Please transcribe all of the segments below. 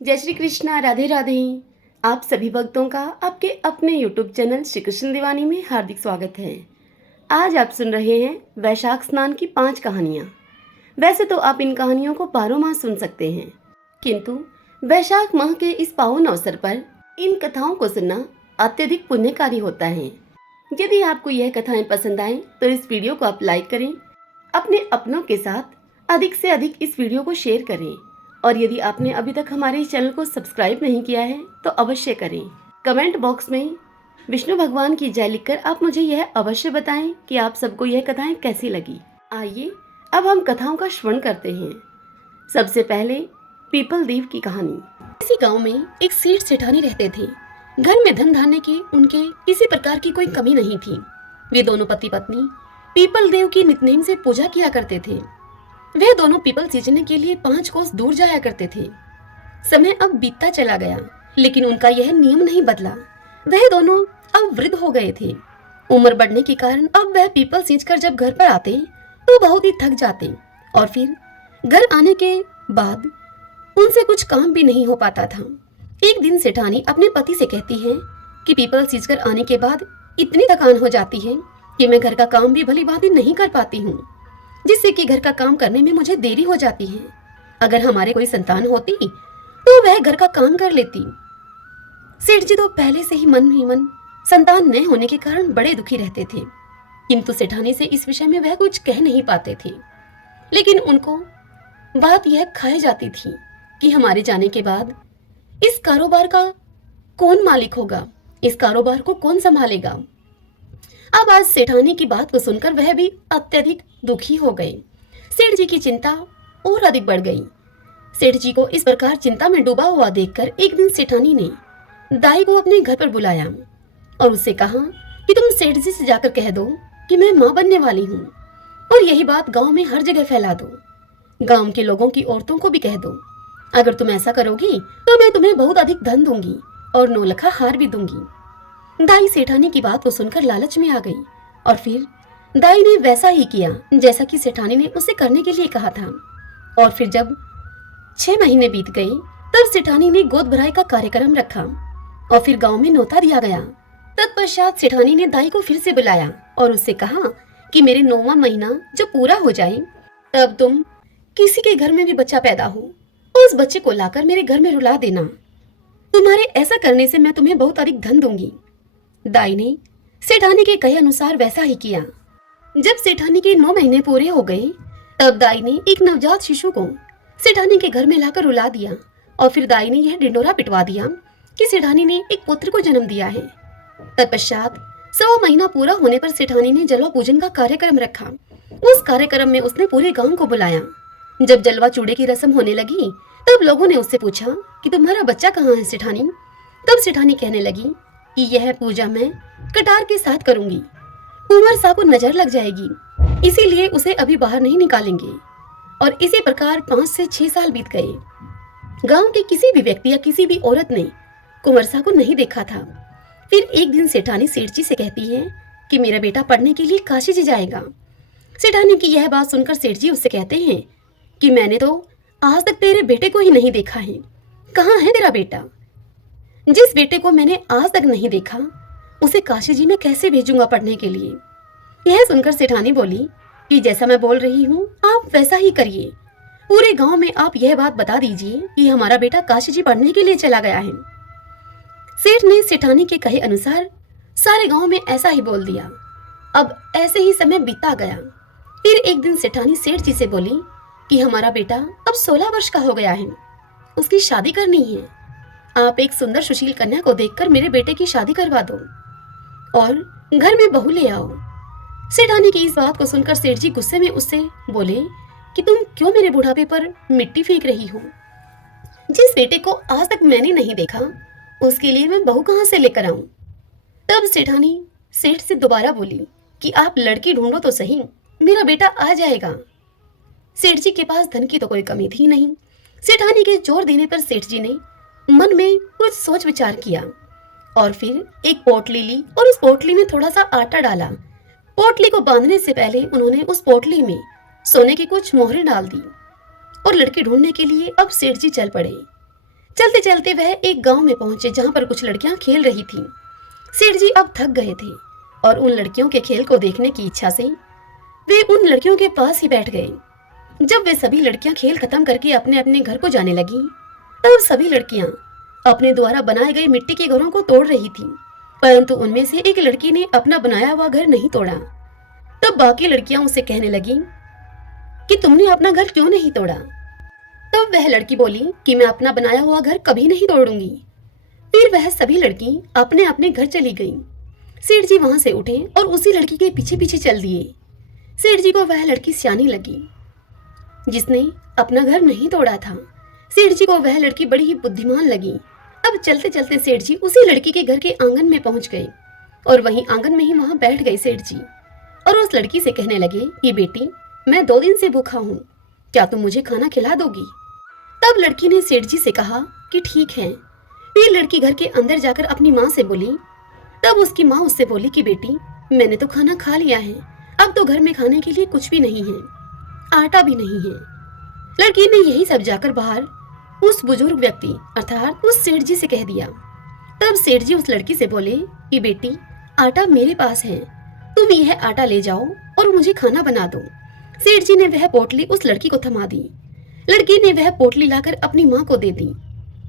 जय श्री कृष्णा, राधे राधे। आप सभी भक्तों का आपके अपने यूट्यूब चैनल श्री कृष्ण दीवानी में हार्दिक स्वागत है। आज आप सुन रहे हैं वैशाख स्नान की 5 कहानियाँ। वैसे तो आप इन कहानियों को 12 माह सुन सकते हैं, किंतु वैशाख माह के इस पावन अवसर पर इन कथाओं को सुनना अत्यधिक पुण्यकारी होता है। यदि आपको यह कथाएं पसंद आए तो इस वीडियो को आप लाइक करें, अपने अपनों के साथ अधिक से अधिक इस वीडियो को शेयर करें और यदि आपने अभी तक हमारे इस चैनल को सब्सक्राइब नहीं किया है तो अवश्य करें। कमेंट बॉक्स में विष्णु भगवान की जय लिखकर आप मुझे यह अवश्य बताएं कि आप सबको यह कथाएं कैसी लगी। आइए अब हम कथाओं का श्रवण करते हैं। सबसे पहले पीपल देव की कहानी। इसी गांव में एक सेठ सेठानी रहते थे। घर में धन धान्य की उनके किसी प्रकार की कोई कमी नहीं थी। वे दोनों पति पत्नी पीपल देव की नित्यनेम से पूजा किया करते थे। वे दोनों पीपल सींचने के लिए 5 कोस दूर जाया करते थे। समय अब बीतता चला गया, लेकिन उनका यह नियम नहीं बदला। वह दोनों अब वृद्ध हो गए थे। उम्र बढ़ने के कारण अब वह पीपल सींचकर जब घर पर आते तो बहुत ही थक जाते और फिर घर आने के बाद उनसे कुछ काम भी नहीं हो पाता था। एक दिन सेठानी अपने पति से कहती है कि पीपल सींचकर आने के बाद इतनी थकान हो जाती है कि मैं घर का काम भी भली भांति नहीं कर पाती हूँ, जिससे कि घर का काम करने में मुझे देरी हो जाती है। अगर हमारे कोई संतान होती तो वह घर का काम कर लेती। सेठ जी तो पहले से ही मन संतान न होने के कारण बड़े दुखी रहते थे, किंतु सेठानी से इस विषय में वह कुछ कह नहीं पाते थे। लेकिन उनको बात यह खाई जाती थी कि हमारे जाने के बाद इस कारोबार का कौन मालिक होगा, इस कारोबार को कौन संभालेगा। अब आज सेठानी की बात को सुनकर वह भी अत्यधिक दुखी हो गए। सेठ जी की चिंता और अधिक बढ़ गई। सेठ जी को इस प्रकार चिंता में डूबा हुआ देखकर एक दिन सेठानी ने दाई को अपने घर पर बुलाया और उससे कहा कि तुम सेठ जी से जाकर कह दो कि मैं मां बनने वाली हूँ और यही बात गांव में हर जगह फैला दो। गांव के लोगों की औरतों को भी कह दो। अगर तुम ऐसा करोगी तो मैं तुम्हें बहुत अधिक धन दूंगी और 9 लखा हार भी दूंगी। दाई सेठानी की बात को सुनकर लालच में आ गई और फिर दाई ने वैसा ही किया जैसा कि सेठानी ने उसे करने के लिए कहा था। और फिर जब 6 महीने बीत गए तब सेठानी ने गोद भराई का कार्यक्रम रखा और फिर गांव में न्योता दिया गया। तत्पश्चात सेठानी ने दाई को फिर से बुलाया और उससे कहा कि मेरे 9वां महीना जब पूरा हो जाए तब तुम किसी के घर में भी बच्चा पैदा हो उस बच्चे को लाकर मेरे घर में रुला देना। तुम्हारे ऐसा करने से मैं तुम्हें बहुत अधिक धन दूंगी। दाई ने सेठानी के कहे अनुसार वैसा ही किया। जब सेठानी के 9 महीने पूरे हो गए तब दाई ने एक नवजात शिशु को सेठानी के घर में लाकर रुला दिया और फिर दाई ने यह ढिंडोरा पिटवा दिया कि सेठानी ने एक पुत्र को जन्म दिया है। तत्पश्चात 100 महीना पूरा होने पर सेठानी ने जलवा पूजन का कार्यक्रम रखा। उस कार्यक्रम में उसने पूरे गांव को बुलाया। जब जलवा चूड़े की रस्म होने लगी तब लोगों ने उससे पूछा कि तुम्हारा बच्चा कहाँ है सेठानी। तब सेठानी कहने लगी कि यह पूजा मैं कटार के साथ करूंगी, कुंवर सा को नजर लग जाएगी, इसीलिए उसे अभी बाहर नहीं निकालेंगे। और इसी प्रकार 5 से 6 साल बीत गए। गांव के किसी भी व्यक्ति या किसी भी औरत ने कुंवर सा को नहीं देखा था। फिर एक दिन सेठानी सेठ जी से कहती है कि मेरा बेटा पढ़ने के लिए काशी जी जाएगा। सेठानी की यह बात सुनकर सेठ जी उससे कहते हैं कि मैंने तो आज तक तेरे बेटे को ही नहीं देखा है, कहाँ है तेरा बेटा। जिस बेटे को मैंने आज तक नहीं देखा उसे काशी जी में कैसे भेजूंगा पढ़ने के लिए। यह सुनकर सेठानी बोली कि जैसा मैं बोल रही हूँ आप वैसा ही करिए। पूरे गांव में आप यह बात बता दीजिए कि हमारा बेटा काशी जी पढ़ने के लिए चला गया है। सेठ ने सेठानी के कहे अनुसार सारे गांव में ऐसा ही बोल दिया। अब ऐसे ही समय बीता गया। फिर एक दिन सेठानी सेठ जी से बोली कि हमारा बेटा अब 16 वर्ष का हो गया है, उसकी शादी करनी है। आप एक सुंदर सुशील कन्या को देखकर मेरे बेटे की शादी करवा दो और घर में बहू ले आओ। सेठानी की इस बात को सुनकर सेठ जी गुस्से में उससे बोले कि तुम क्यों मेरे बुढ़ापे पर मिट्टी फेंक रही हो। जिस बेटे को आज तक मैंने नहीं देखा उसके लिए मैं बहू कहाँ से लेकर आऊं। तब सेठानी सेठ से दोबारा बोली कि आप लड़की ढूंढो तो सही, मेरा बेटा आ जाएगा। सेठ जी के पास धन की तो कोई कमी थी नहीं। सेठानी के जोर देने पर सेठ जी ने मन में कुछ सोच विचार किया और फिर एक पोटली ली और उस पोटली में थोड़ा सा आटा डाला। पोटली को बांधने से पहले उन्होंने उस पोटली में सोने की कुछ मोहरें डाल दी और लड़की ढूंढने के लिए अब सेठ जी चल पड़े। चलते चलते वह एक गांव में पहुंचे जहां पर कुछ लड़कियां खेल रही थीं। सेठ जी अब थक गए थे और उन लड़कियों के खेल को देखने की इच्छा से वे उन लड़कियों के पास ही बैठ गए। जब वे सभी लड़कियां खेल खत्म करके अपने अपने घर को जाने लगी, तब सभी लड़कियां अपने द्वारा बनाए गए मिट्टी के घरों को तोड़ रही थीं, परंतु उनमें से एक लड़की ने अपना बनाया हुआ घर नहीं तोड़ा। तब बाकी लड़कियां उससे कहने लगी कि तुमने अपना घर क्यों नहीं तोड़ा। तब वह लड़की बोली कि मैं अपना बनाया हुआ घर कभी नहीं तोड़ूंगी। फिर वह सभी लड़की अपने अपने घर चली गई। सेठ जी वहां से उठे और उसी लड़की के पीछे पीछे चल दिए। सेठ जी को वह लड़की सियानी लगी जिसने अपना घर नहीं तोड़ा था। सेठ जी को वह लड़की बड़ी ही बुद्धिमान लगी। अब चलते चलते सेठ जी उसी लड़की के घर के आंगन में पहुंच गए और वहीं आंगन में ही वहां बैठ गए सेठ जी और उस लड़की से कहने लगे कि बेटी, मैं 2 दिन से भूखा हूँ, क्या तुम मुझे खाना खिला दोगी। तब लड़की ने सेठ जी से कहा कि ठीक है। फिर लड़की घर के अंदर जाकर अपनी माँ से बोली। तब उसकी माँ उससे बोली कि बेटी, मैंने तो खाना खा लिया है, अब तो घर में खाने के लिए कुछ भी नहीं है, आटा भी नहीं है। लड़की ने यही सब जाकर बाहर उस बुजुर्ग व्यक्ति अर्थात उस सेठ जी से कह दिया। तब सेठ जी उस लड़की से बोले कि बेटी, आटा मेरे पास है, तुम यह आटा ले जाओ और मुझे खाना बना दो। सेठ जी ने वह पोटली उस लड़की को थमा दी। लड़की ने वह पोटली लाकर अपनी माँ को दे दी।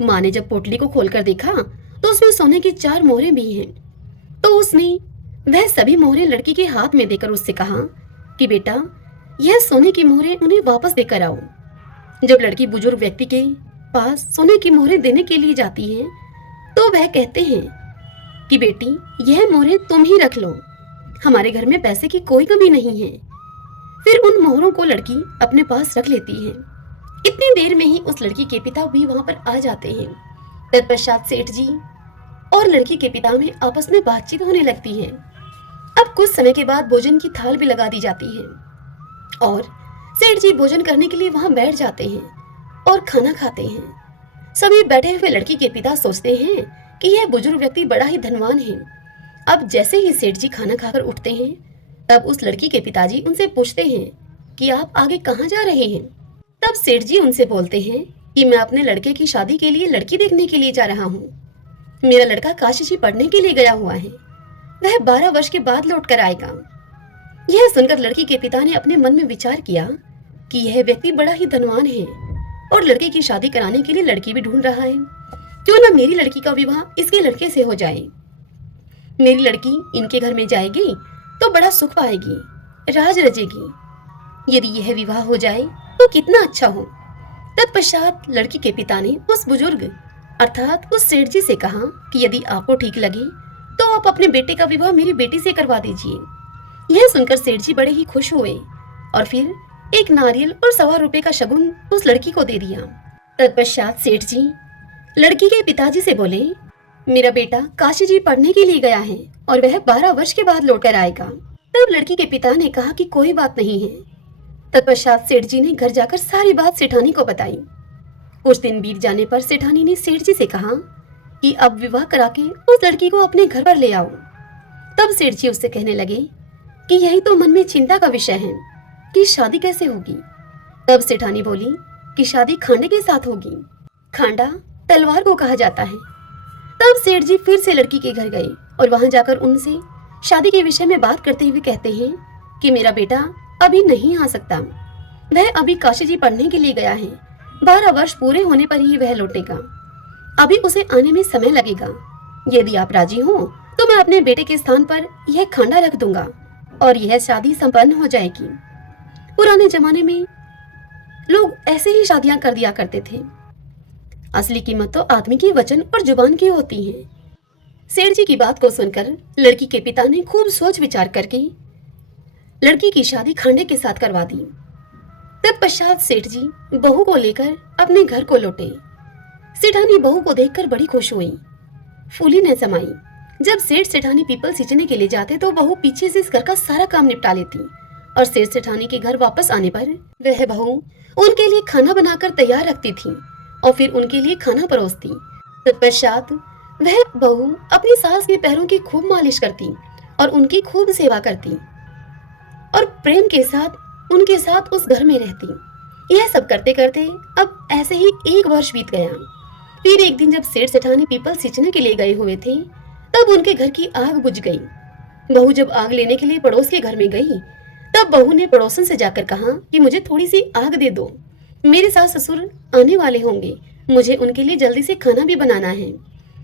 माँ ने जब पोटली को खोलकर देखा तो उसमें सोने की 4 मोहरें भी हैं। तो उसने वह सभी मोहरें लड़की के हाथ में देकर उससे कहा कि बेटा, यह सोने की मोहरें उन्हें वापस देकर आओ। जब लड़की बुजुर्ग व्यक्ति के पास सोने की मोहरें देने के लिए जाती है तो वह कहते हैं कि बेटी, यह मोहरें तुम ही रख लो, हमारे घर में पैसे की कोई कमी नहीं है। फिर उन मोहरों को लड़की अपने पास रख लेती है। इतनी देर में ही उस लड़की के पिता भी वहां पर आ जाते हैं। तत्पश्चात सेठ जी और लड़की के पिता में आपस में बातचीत होने लगती है। अब कुछ समय के बाद भोजन की थाल भी लगा दी जाती है और सेठ जी भोजन करने के लिए वहां बैठ जाते हैं और खाना खाते हैं। सभी बैठे हुए लड़की के पिता सोचते हैं कि यह बुजुर्ग व्यक्ति बड़ा ही धनवान है। अब जैसे ही सेठ जी खाना खाकर उठते हैं, तब उस लड़की के पिताजी उनसे पूछते हैं कि आप आगे कहाँ जा रहे हैं। तब सेठ जी उनसे बोलते हैं कि मैं अपने लड़के की शादी के लिए लड़की देखने के लिए जा रहा हूँ। मेरा लड़का काशी जी पढ़ने के लिए गया हुआ है, वह 12 वर्ष के बाद लौट कर आएगा। यह सुनकर लड़की के पिता ने अपने मन में विचार किया कि यह व्यक्ति बड़ा ही धनवान है और लड़के की शादी कराने के लिए लड़की भी ढूंढ रहा है। क्यों ना मेरी लड़की का विवाह इसके लड़के से हो जाए। मेरी लड़की इनके घर में जाएगी तो बड़ा सुख पाएगी, राज रचेगी। यदि यह विवाह हो जाए तो कितना अच्छा हो। तत्पश्चात लड़की के पिता ने उस बुजुर्ग अर्थात उस सेठ जी से कहा कि यदि आपको ठीक लगे तो आप अपने बेटे का विवाह मेरी बेटी से करवा दीजिए। यह सुनकर सेठ जी बड़े ही खुश हुए और फिर एक नारियल और 1.25 रुपए का शगुन उस लड़की को दे दिया। तत्पश्चात सेठ जी लड़की के पिताजी से बोले, मेरा बेटा काशी जी पढ़ने के लिए गया है और वह 12 वर्ष के बाद लौट कर आएगा। तब लड़की के पिता ने कहा कि कोई बात नहीं है। तत्पश्चात सेठ जी ने घर जाकर सारी बात सेठानी को बताई। कुछ दिन बीत जाने पर सेठानी ने सेठ जी से कहा कि अब विवाह करा के उस लड़की को अपने घर पर ले आओ। तब सेठ जी उससे कहने लगे कि यही तो मन में चिंता का विषय है कि शादी कैसे होगी। तब सेठानी बोली कि शादी खांडे के साथ होगी। खांडा तलवार को कहा जाता है। तब सेठ जी फिर से लड़की के घर गए और वहां जाकर उनसे शादी के विषय में बात करते हुए कहते हैं कि मेरा बेटा अभी नहीं आ सकता, वह अभी काशी जी पढ़ने के लिए गया है। 12 वर्ष पूरे होने पर ही वह लौटेगा, अभी उसे आने में समय लगेगा। यदि आप राजी हो तो मैं अपने बेटे के स्थान पर यह खांडा रख दूंगा और यह शादी संपन्न हो जाएगी। पुराने जमाने में लोग ऐसे ही शादियां कर दिया करते थे। असली कीमत तो आदमी की वचन और जुबान की होती है। सेठ जी की बात को सुनकर लड़की के पिता ने खूब सोच विचार करके लड़की की शादी खांडे के साथ करवा दी। तत्पश्चात सेठ जी बहू को लेकर अपने घर को लौटे। सेठानी बहू को देखकर बड़ी खुश हुई, फूली न समाई। जब सेठ सेठानी पीपल सींचने के लिए जाते तो बहू पीछे से इस घर का सारा काम निपटा लेती और सेठ सेठानी के घर वापस आने पर वह बहू उनके लिए खाना बनाकर तैयार रखती थी और फिर उनके लिए खाना परोसती। तत्पश्चात वह बहू अपनी सास के पैरों की खूब मालिश करती और उनकी खूब सेवा करती और प्रेम के साथ उनके साथ उस घर में रहती। यह सब करते करते अब ऐसे ही 1 वर्ष बीत गया। फिर एक दिन जब सेठ सेठानी पीपल सींचने के लिए गए हुए थे, तब उनके घर की आग बुझ गई। बहू जब आग लेने के लिए पड़ोस के घर में गई, तब बहू ने पड़ोसन से जाकर कहा कि मुझे थोड़ी सी आग दे दो, मेरे सास ससुर आने वाले होंगे, मुझे उनके लिए जल्दी से खाना भी बनाना है।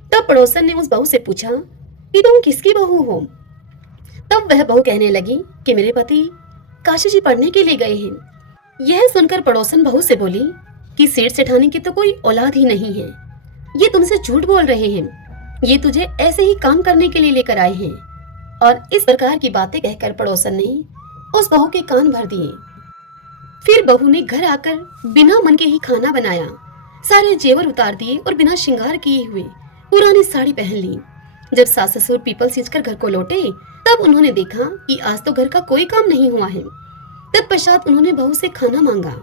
तब पड़ोसन ने उस बहू से पूछा कि तुम किसकी बहू हो? तब वह बहू कहने लगी कि मेरे पति काशी जी पढ़ने के लिए गए हैं। यह सुनकर पड़ोसन बहू से बोली कि सेठ सेठानी की तो कोई औलाद ही नहीं है, ये तुमसे झूठ बोल रहे हैं, ये तुझे ऐसे ही काम करने के लिए लेकर आए हैं। और इस प्रकार की बातें कहकर पड़ोसन ने उस बहू के कान भर दिए। फिर बहू ने घर आकर बिना मन के ही खाना बनाया, सारे जेवर उतार दिए और बिना श्रृंगार किए हुए पुरानी साड़ी पहन ली। जब सास ससुर पीपल सींचकर घर को लौटे, तब उन्होंने देखा कि आज तो घर का कोई काम नहीं हुआ है। तत्पश्चात उन्होंने बहू से खाना मांगा।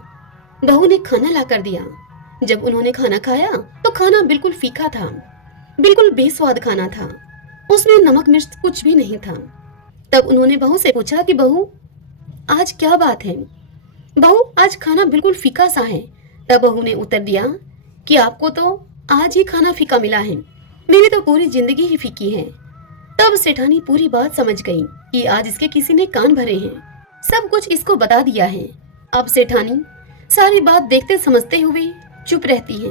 बहू ने खाना लाकर दिया। जब उन्होंने खाना खाया तो खाना बिल्कुल फीका था, बिल्कुल बेस्वाद खाना था, उसमें नमक मिर्च कुछ भी नहीं था। तब उन्होंने बहू से पूछा कि बहू आज क्या बात है? बहू आज खाना बिल्कुल फीका सा है। तब बहू ने उत्तर दिया कि आपको तो आज ही खाना फीका मिला है, मेरी तो पूरी जिंदगी ही फीकी है। तब सेठानी पूरी बात समझ गई कि आज इसके किसी ने कान भरे हैं, सब कुछ इसको बता दिया है। अब सेठानी सारी बात देखते समझते हुए चुप रहती है।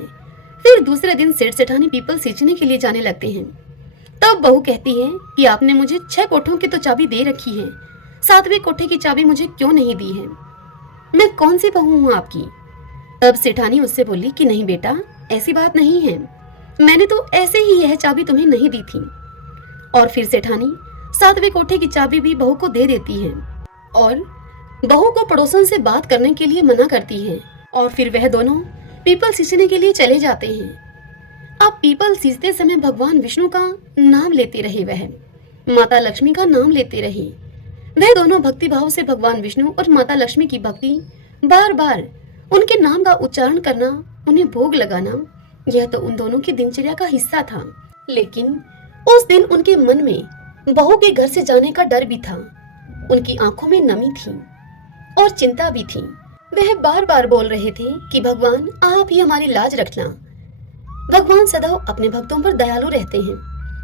फिर दूसरे दिन सेठ सेठानी पीपल सींचने के लिए जाने लगते हैं। तब बहू कहती है कि आपने मुझे 6 कोठों की तो चाबी दे रखी है, 7वें कोठे की चाबी मुझे क्यों नहीं दी है? मैं कौन सी बहू हूँ आपकी? तब सेठानी उससे बोली कि नहीं बेटा, ऐसी बात नहीं है, मैंने तो ऐसे ही यह चाबी तुम्हें नहीं दी थी। और फिर सेठानी 7वें कोठे की चाबी भी बहू को दे देती है और बहू को पड़ोसन से बात करने के लिए मना करती है। और फिर वह दोनों पीपल सींचने के लिए चले जाते हैं। अब पीपल सींचते समय भगवान विष्णु का नाम लेते रहे, वह माता लक्ष्मी का नाम लेते रहे। वह दोनों भक्ति भाव से भगवान विष्णु और माता लक्ष्मी की भक्ति, बार बार उनके नाम का उच्चारण करना, उन्हें भोग लगाना, यह तो उन दोनों की दिनचर्या का हिस्सा था। लेकिन उस दिन उनके मन में बहू के घर से जाने का डर भी था, उनकी आंखों में नमी थी और चिंता भी थी। वह बार बार बोल रहे थे कि भगवान आप ही हमारी लाज रखना। भगवान सदैव अपने भक्तों पर दयालु रहते हैं।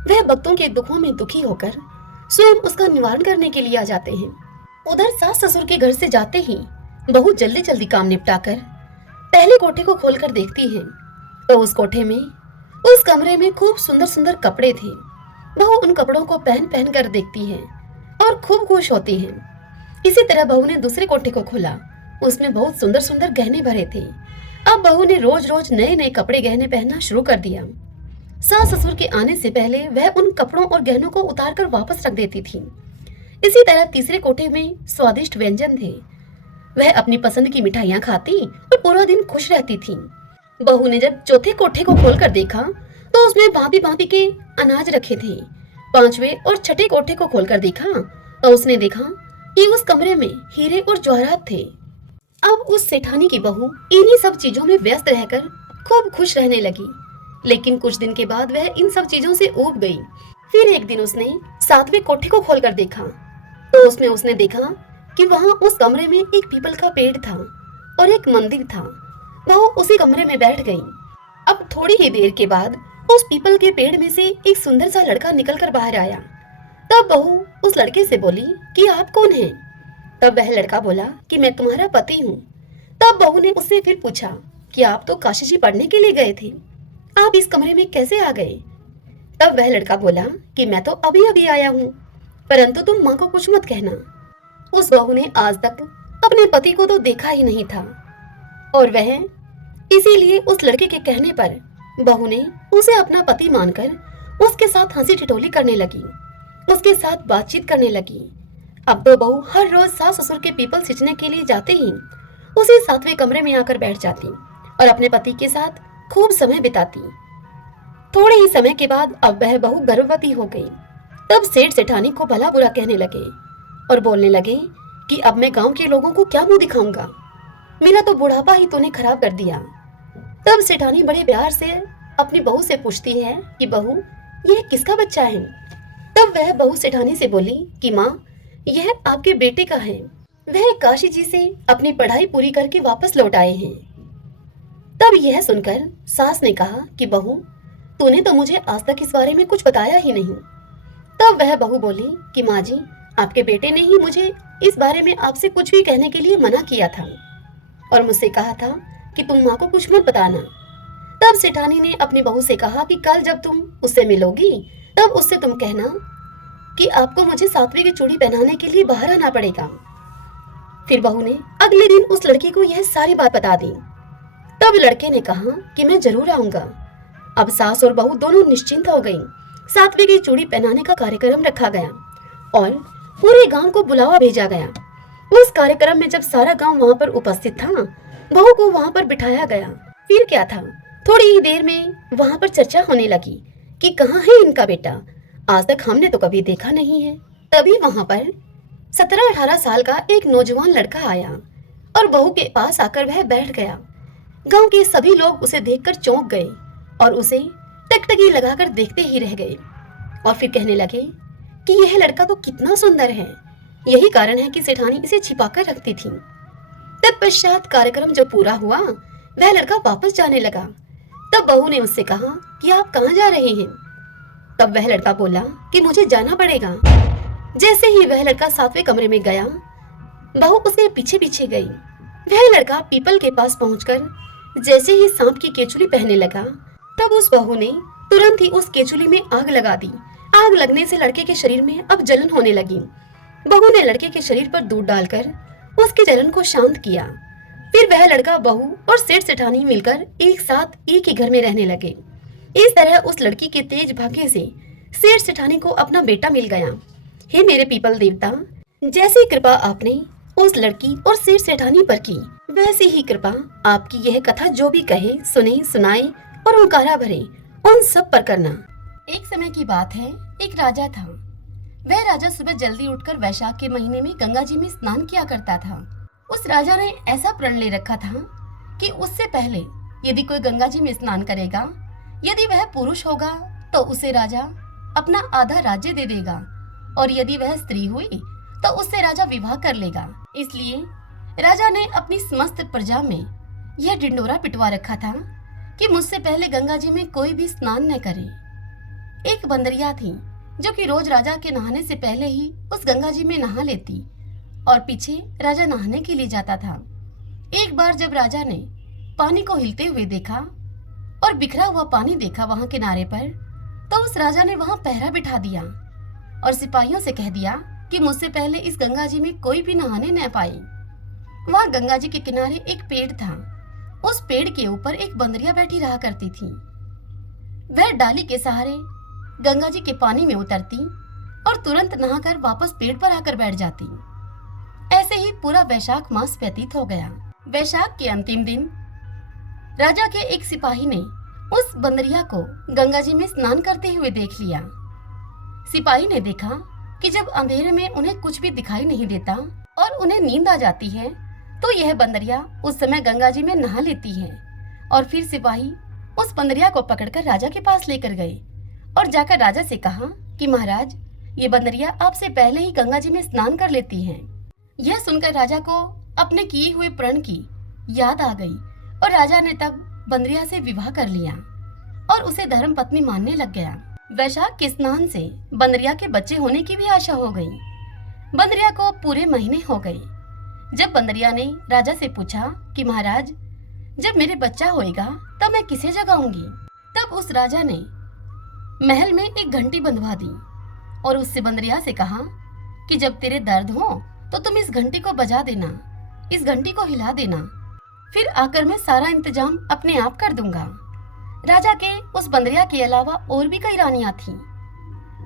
वह भक्तों के दुखों में दुखी होकर स्वयं उसका निवारण करने के लिए आ जाते हैं। उधर सास ससुर के घर से जाते ही बहू जल्दी जल्दी काम निपटाकर पहले कोठे को खोलकर देखती है तो उस कोठे में, उस कमरे में खूब सुंदर सुंदर कपड़े थे। बहू उन कपड़ों को पहन पहन कर देखती है और खूब खुश होती है। इसी तरह बहू ने दूसरे कोठे को खोला, उसमें बहुत सुंदर सुंदर गहने भरे थे। अब बहू ने रोज रोज नए नए कपड़े गहने पहनना शुरू कर दिया। सास ससुर के आने से पहले वह उन कपड़ों और गहनों को उतार कर वापस रख देती थी। इसी तरह तीसरे कोठे में स्वादिष्ट व्यंजन थे। वह अपनी पसंद की मिठाइयां खाती और पूरा दिन खुश रहती थी। बहू ने जब चौथे कोठे को खोलकर देखा तो उसमें भांति भांति के अनाज रखे थे। 5वें और 6ठे कोठे को खोलकर देखा तो उसने देखा कि उस कमरे में हीरे और जवाहरात थे। अब उस सेठानी की बहू इन्हीं सब चीजों में व्यस्त रहकर खूब खुश रहने लगी। लेकिन कुछ दिन के बाद वह इन सब चीजों से ऊब गई। फिर एक दिन उसने 7वें कोठे को खोलकर देखा तो उसमें उसने देखा कि वहां उस कमरे में एक पीपल का पेड़ था और एक मंदिर था। बहू उसी कमरे में बैठ गई। अब थोड़ी ही देर के बाद उस पीपल के पेड़ में से एक सुंदर सा लड़का निकलकर बाहर आया। तब बहू उस लड़के से बोली कि आप कौन हैं? तब वह लड़का बोला कि मैं तुम्हारा पति हूँ। तब बहू ने उससे फिर पूछा कि आप तो काशी जी पढ़ने के लिए गए थे, आप इस कमरे में कैसे आ गए? तब वह लड़का बोला कि मैं तो अभी अभी आया हूँ, परंतु तुम माँ को कुछ मत कहना। उस बहू ने आज तक अपने पति को तो देखा ही नहीं था और वह इसीलिए उस लड़के के कहने पर बहू ने उसे अपना पति मानकर उसके साथ हंसी ठिठोली करने लगी, उसके साथ बातचीत करने लगी। अब तो बहू हर रोज सास ससुर के पीपल सींचने के लिए जाते ही उसी 7वें कमरे में आकर बैठ जाती और अपने पति के साथ खूब समय बिताती। थोड़े ही समय के बाद अब वह बहू गर्भवती हो गई। तब सेठ सेठानी को भला बुरा कहने लगे और बोलने लगे कि अब मैं गांव के लोगों को क्या मुंह दिखाऊंगा, मेरा तो बुढ़ापा ही तूने खराब कर दिया। तब सेठानी बड़े प्यार से अपनी बहू से पूछती है कि बहू यह किसका बच्चा है? तब वह बहू सेठानी से बोली कि माँ यह आपके बेटे का है, वह काशी जी से अपनी पढ़ाई पूरी करके वापस लौट आए हैं। तब यह सुनकर सास ने कहा कि बहू, तूने तो मुझे आज तक इस बारे में कुछ बताया ही नहीं। तब वह बहू बोली कि माँ जी, आपके बेटे ने ही मुझे इस बारे में आपसे कुछ भी कहने के लिए मना किया था और मुझसे कहा था कि तुम माँ को कुछ मत बताना। तब सेठानी ने अपनी बहू से कहा कि कल जब तुम उससे मिलोगी तब उससे तुम कहना कि आपको मुझे सातवीं की चूड़ी पहनाने के लिए बाहर आना पड़ेगा। फिर बहू ने अगले दिन उस लड़की को यह सारी बात बता दी। तब लड़के ने कहा कि मैं जरूर आऊंगा। अब सास और बहू दोनों निश्चिंत हो गईं। सातवीं की चूड़ी पहनाने का कार्यक्रम रखा गया और पूरे गांव को बुलावा भेजा गया। उस कार्यक्रम में जब सारा गांव वहां पर उपस्थित था, बहू को वहां पर बिठाया गया। फिर क्या था, थोड़ी ही देर में वहां पर चर्चा होने लगी कि कहाँ है इनका बेटा, आज तक हमने तो कभी देखा नहीं है। तभी वहां पर 17-18 साल का एक नौजवान लड़का आया और बहू के पास आकर वह बैठ गया। गांव के सभी लोग उसे देखकर चौंक गए और उसे टकटकी लगाकर देखते ही रह गए और फिर कहने लगे कि यह लड़का तो कितना सुंदर है, यही कारण है कि सेठानी इसे छिपाकर रखती थी। तत्पश्चात कार्यक्रम जो पूरा हुआ, वह लड़का वापस जाने लगा। तब बहू ने उससे कहा कि आप कहाँ जा रहे हैं? तब वह लड़का बोला कि मुझे जाना पड़ेगा। जैसे ही वह लड़का सातवें कमरे में गया, बहू उसके पीछे पीछे गई। वह लड़का पीपल के पास पहुंचकर जैसे ही सांप की केचुली पहनने लगा, तब उस बहू ने तुरंत ही उस केचुली में आग लगा दी। आग लगने से लड़के के शरीर में अब जलन होने लगी। बहू ने लड़के के शरीर पर दूध डालकर उसके जलन को शांत किया। फिर वह लड़का, बहू और सेठ सेठानी मिलकर एक साथ एक ही घर में रहने लगे। इस तरह उस लड़की के तेज भाग्य से सेठ सेठानी को अपना बेटा मिल गया। हे मेरे पीपल देवता, जैसी कृपा आपने उस लड़की और सेठ सेठानी पर की, वैसी ही कृपा आपकी यह कथा जो भी कहे, सुने, सुनाए और ओंकारा भरे, उन सब पर करना। एक समय की बात है, एक राजा था। वह राजा सुबह जल्दी उठकर वैशाख के महीने में गंगा जी में स्नान किया करता था। उस राजा ने ऐसा प्रण ले रखा था कि उससे पहले यदि कोई गंगा जी में स्नान करेगा, यदि वह पुरुष होगा तो उसे राजा अपना आधा राज्य दे देगा और यदि वह स्त्री हुई तो उससे राजा विवाह कर लेगा। इसलिए राजा ने अपनी समस्त प्रजा में यह ढिंढोरा पिटवा रखा था कि मुझसे पहले गंगा जी में कोई भी स्नान न करे। एक बंदरिया थी जो कि रोज राजा के नहाने से पहले ही उस गंगा जी में नहा लेती और पीछे राजा नहाने के लिए जाता था। एक बार जब राजा ने पानी को हिलते हुए देखा और बिखरा हुआ पानी देखा वहां किनारे पर, तो उस राजा ने वहां पहरा बिठा दिया और सिपाहियों से कह दिया कि मुझसे पहले इस गंगा जी में कोई भी नहाने न पाए। वहां गंगा जी के किनारे एक पेड़ था। उस पेड़ के ऊपर एक बंदरिया बैठी रहा करती थी। वह डाली के सहारे गंगा जी के पानी में उतरती और तुरंत नहाकर वापस पेड़ पर आकर बैठ जाती। ऐसे ही पूरा वैशाख मास व्यतीत हो गया। वैशाख के अंतिम दिन राजा के एक सिपाही ने उस बंदरिया को गंगा जी में स्नान करते हुए देख लिया। सिपाही ने देखा कि जब अंधेरे में उन्हें कुछ भी दिखाई नहीं देता और उन्हें नींद आ जाती है, तो यह बंदरिया उस समय गंगा जी में नहा लेती है। और फिर सिपाही उस बंदरिया को पकड़कर राजा के पास लेकर गए और जाकर राजा से कहा कि महाराज, ये बंदरिया आपसे पहले ही गंगा जी में स्नान कर लेती है। यह सुनकर राजा को अपने किए हुए प्रण की याद आ गई और राजा ने तब बंदरिया से विवाह कर लिया और उसे धर्म पत्नी मानने लग गया। वैशाख के स्नान से बंदरिया के बच्चे होने की भी आशा हो गई। बंदरिया को पूरे महीने हो गए। जब बंदरिया ने राजा से पूछा कि महाराज, जब मेरे बच्चा होएगा तब मैं किसे जगाऊंगी, तब उस राजा ने महल में एक घंटी बंधवा दी और उससे बंदरिया से कहा कि जब तेरे दर्द हो तो तुम इस घंटी को बजा देना, इस घंटी को हिला देना, फिर आकर मैं सारा इंतजाम अपने आप कर दूंगा। राजा के उस बंदरिया के अलावा और भी कई रानियां थीं।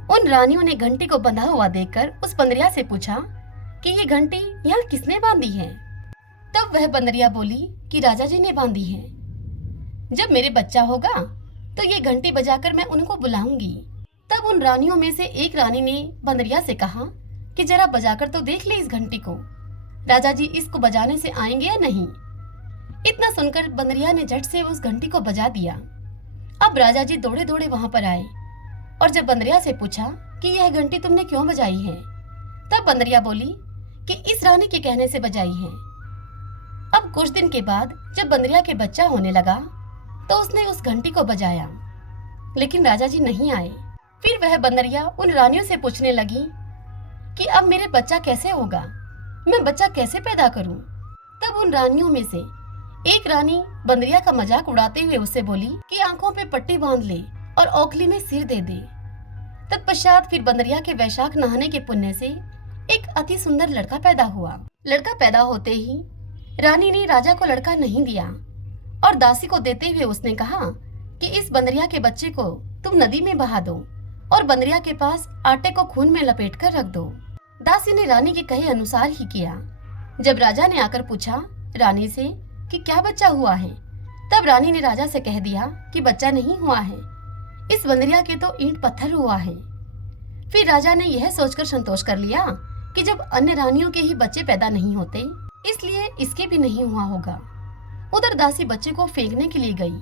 उन रानियों ने घंटी को बंधा हुआ देखकर उस बंदरिया से पूछा कि ये घंटी यहाँ किसने बांधी है? तब वह बंदरिया बोली कि राजा जी ने बांधी है। जब मेरे बच्चा होगा तो ये घंटी बजाकर मैं उनको बुलाऊंगी। तब उन रानियों में से एक रानी ने बंदरिया से कहा कि जरा बजाकर तो देख ले इस घंटी को, राजा जी इसको बजाने से आएंगे या नहीं। इतना सुनकर बंदरिया ने झट से उस घंटी को बजा दिया। अब राजा जी दौड़े दौड़े वहां पर आए और जब बंदरिया से पूछा कि यह घंटी तुमने क्यों बजाई है, तब बंदरिया बोली कि इस रानी के कहने से बजाई है। अब कुछ दिन के बाद जब बंदरिया के बच्चा होने लगा तो उसने उस घंटी को बजाया, लेकिन राजा जी नहीं आए। फिर वह बंदरिया उन रानियों से पूछने लगी कि अब मेरे बच्चा कैसे होगा, मैं बच्चा कैसे पैदा करूं। तब उन रानियों में से एक रानी बंदरिया का मजाक उड़ाते हुए उससे बोली कि आंखों पे पट्टी बांध ले और ओखली में सिर दे दे। तत्पश्चात फिर बंदरिया के वैशाख नहाने के पुण्य से एक अति सुंदर लड़का पैदा हुआ। लड़का पैदा होते ही रानी ने राजा को लड़का नहीं दिया और दासी को देते हुए उसने कहा कि इस बंदरिया के बच्चे को तुम नदी में बहा दो और बंदरिया के पास आटे को खून में लपेट कर रख दो। दासी ने रानी के कहे अनुसार ही किया। जब राजा ने आकर पूछा रानी से कि क्या बच्चा हुआ है, तब रानी ने राजा से कह दिया कि बच्चा नहीं हुआ है, इस बंदरिया के तो ईंट पत्थर हुआ है। फिर राजा ने यह सोचकर संतोष कर लिया कि जब अन्य रानियों के ही बच्चे पैदा नहीं होते, इसलिए इसके भी नहीं हुआ होगा। उधर दासी बच्चे को फेंकने के लिए गई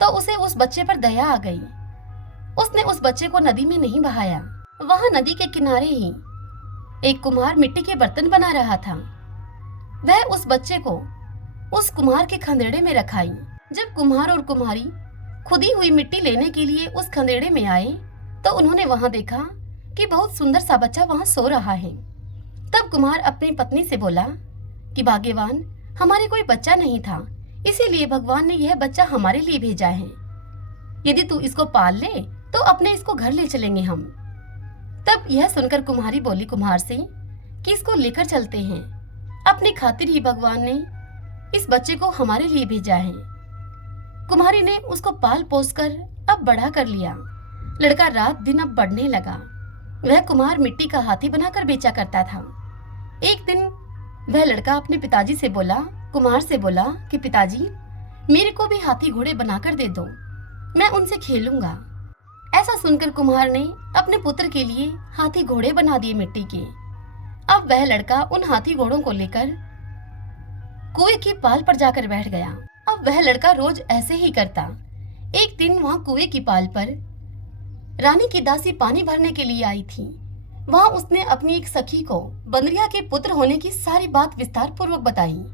तो उसे उस बच्चे पर दया आ गई। उसने उस बच्चे को नदी में नहीं बहाया। वहां नदी के किनारे ही एक कुम्हार मिट्टी के बर्तन बना रहा था। वह उस बच्चे को उस कुम्हार के खंदेड़े में रखाई। जब कुम्हार और कुम्हारी खुदी हुई मिट्टी लेने के लिए उस खंदेड़े में आए तो उन्होंने वहां देखा कि बहुत सुंदर सा बच्चा वहां सो रहा है। तब कुम्हार अपनी पत्नी से बोला कि भाग्यवान, हमारे कोई बच्चा नहीं था, इसीलिए भगवान ने यह बच्चा हमारे लिए भेजा है। यदि तू इसको पाल ले तो अपने इसको घर ले चलेंगे हम। तब यह सुनकर कुम्हारी बोली कुम्हार से कि इसको लेकर चलते हैं, अपनी खातिर ही भगवान ने इस बच्चे को हमारे लिए भेजा है। कुम्हारी ने उसको पाल पोस कर अब बड़ा कर लिया। लड़का रात दिन अब बढ़ने लगा। वह कुम्हार मिट्टी का हाथी बनाकर बेचा करता था। एक दिन वह लड़का अपने पिताजी से बोला, कुम्हार से बोला कि पिताजी, मेरे को भी हाथी घोड़े बनाकर दे दो, मैं उनसे खेलूंगा। ऐसा सुनकर कुम्हार ने अपने पुत्र के लिए हाथी घोड़े बना दिए मिट्टी के। अब वह लड़का उन हाथी घोड़ों को लेकर कुएं की पाल पर जाकर बैठ गया। अब वह लड़का रोज ऐसे ही करता। एक दिन वहां कुएं की पाल पर रानी की दासी पानी भरने के लिए आई थी। वहां उसने अपनी एक सखी को बंदरिया के पुत्र होने की सारी बात विस्तार पूर्वक बताई।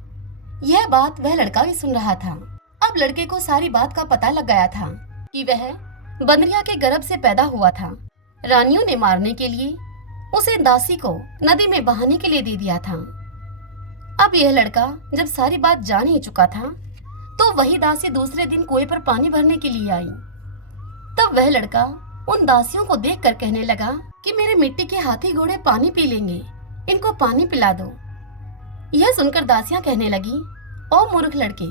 यह बात वह लड़का भी सुन रहा था। अब लड़के को सारी बात का पता लग गया था कि वह बंदरिया के गर्भ से पैदा हुआ था। रानियों ने मारने के लिए उसे दासी को नदी में बहाने के लिए दे दिया था। अब यह लड़का जब सारी बात जान ही चुका था तो वही दासी दूसरे दिन कुएं पर पानी भरने के लिए आई। तब वह लड़का उन दासियों को देखकर कहने लगा कि मेरे मिट्टी के हाथी घोड़े पानी पी लेंगे, इनको पानी पिला दो। यह सुनकर दासियां कहने लगी, ओ मूर्ख लड़के,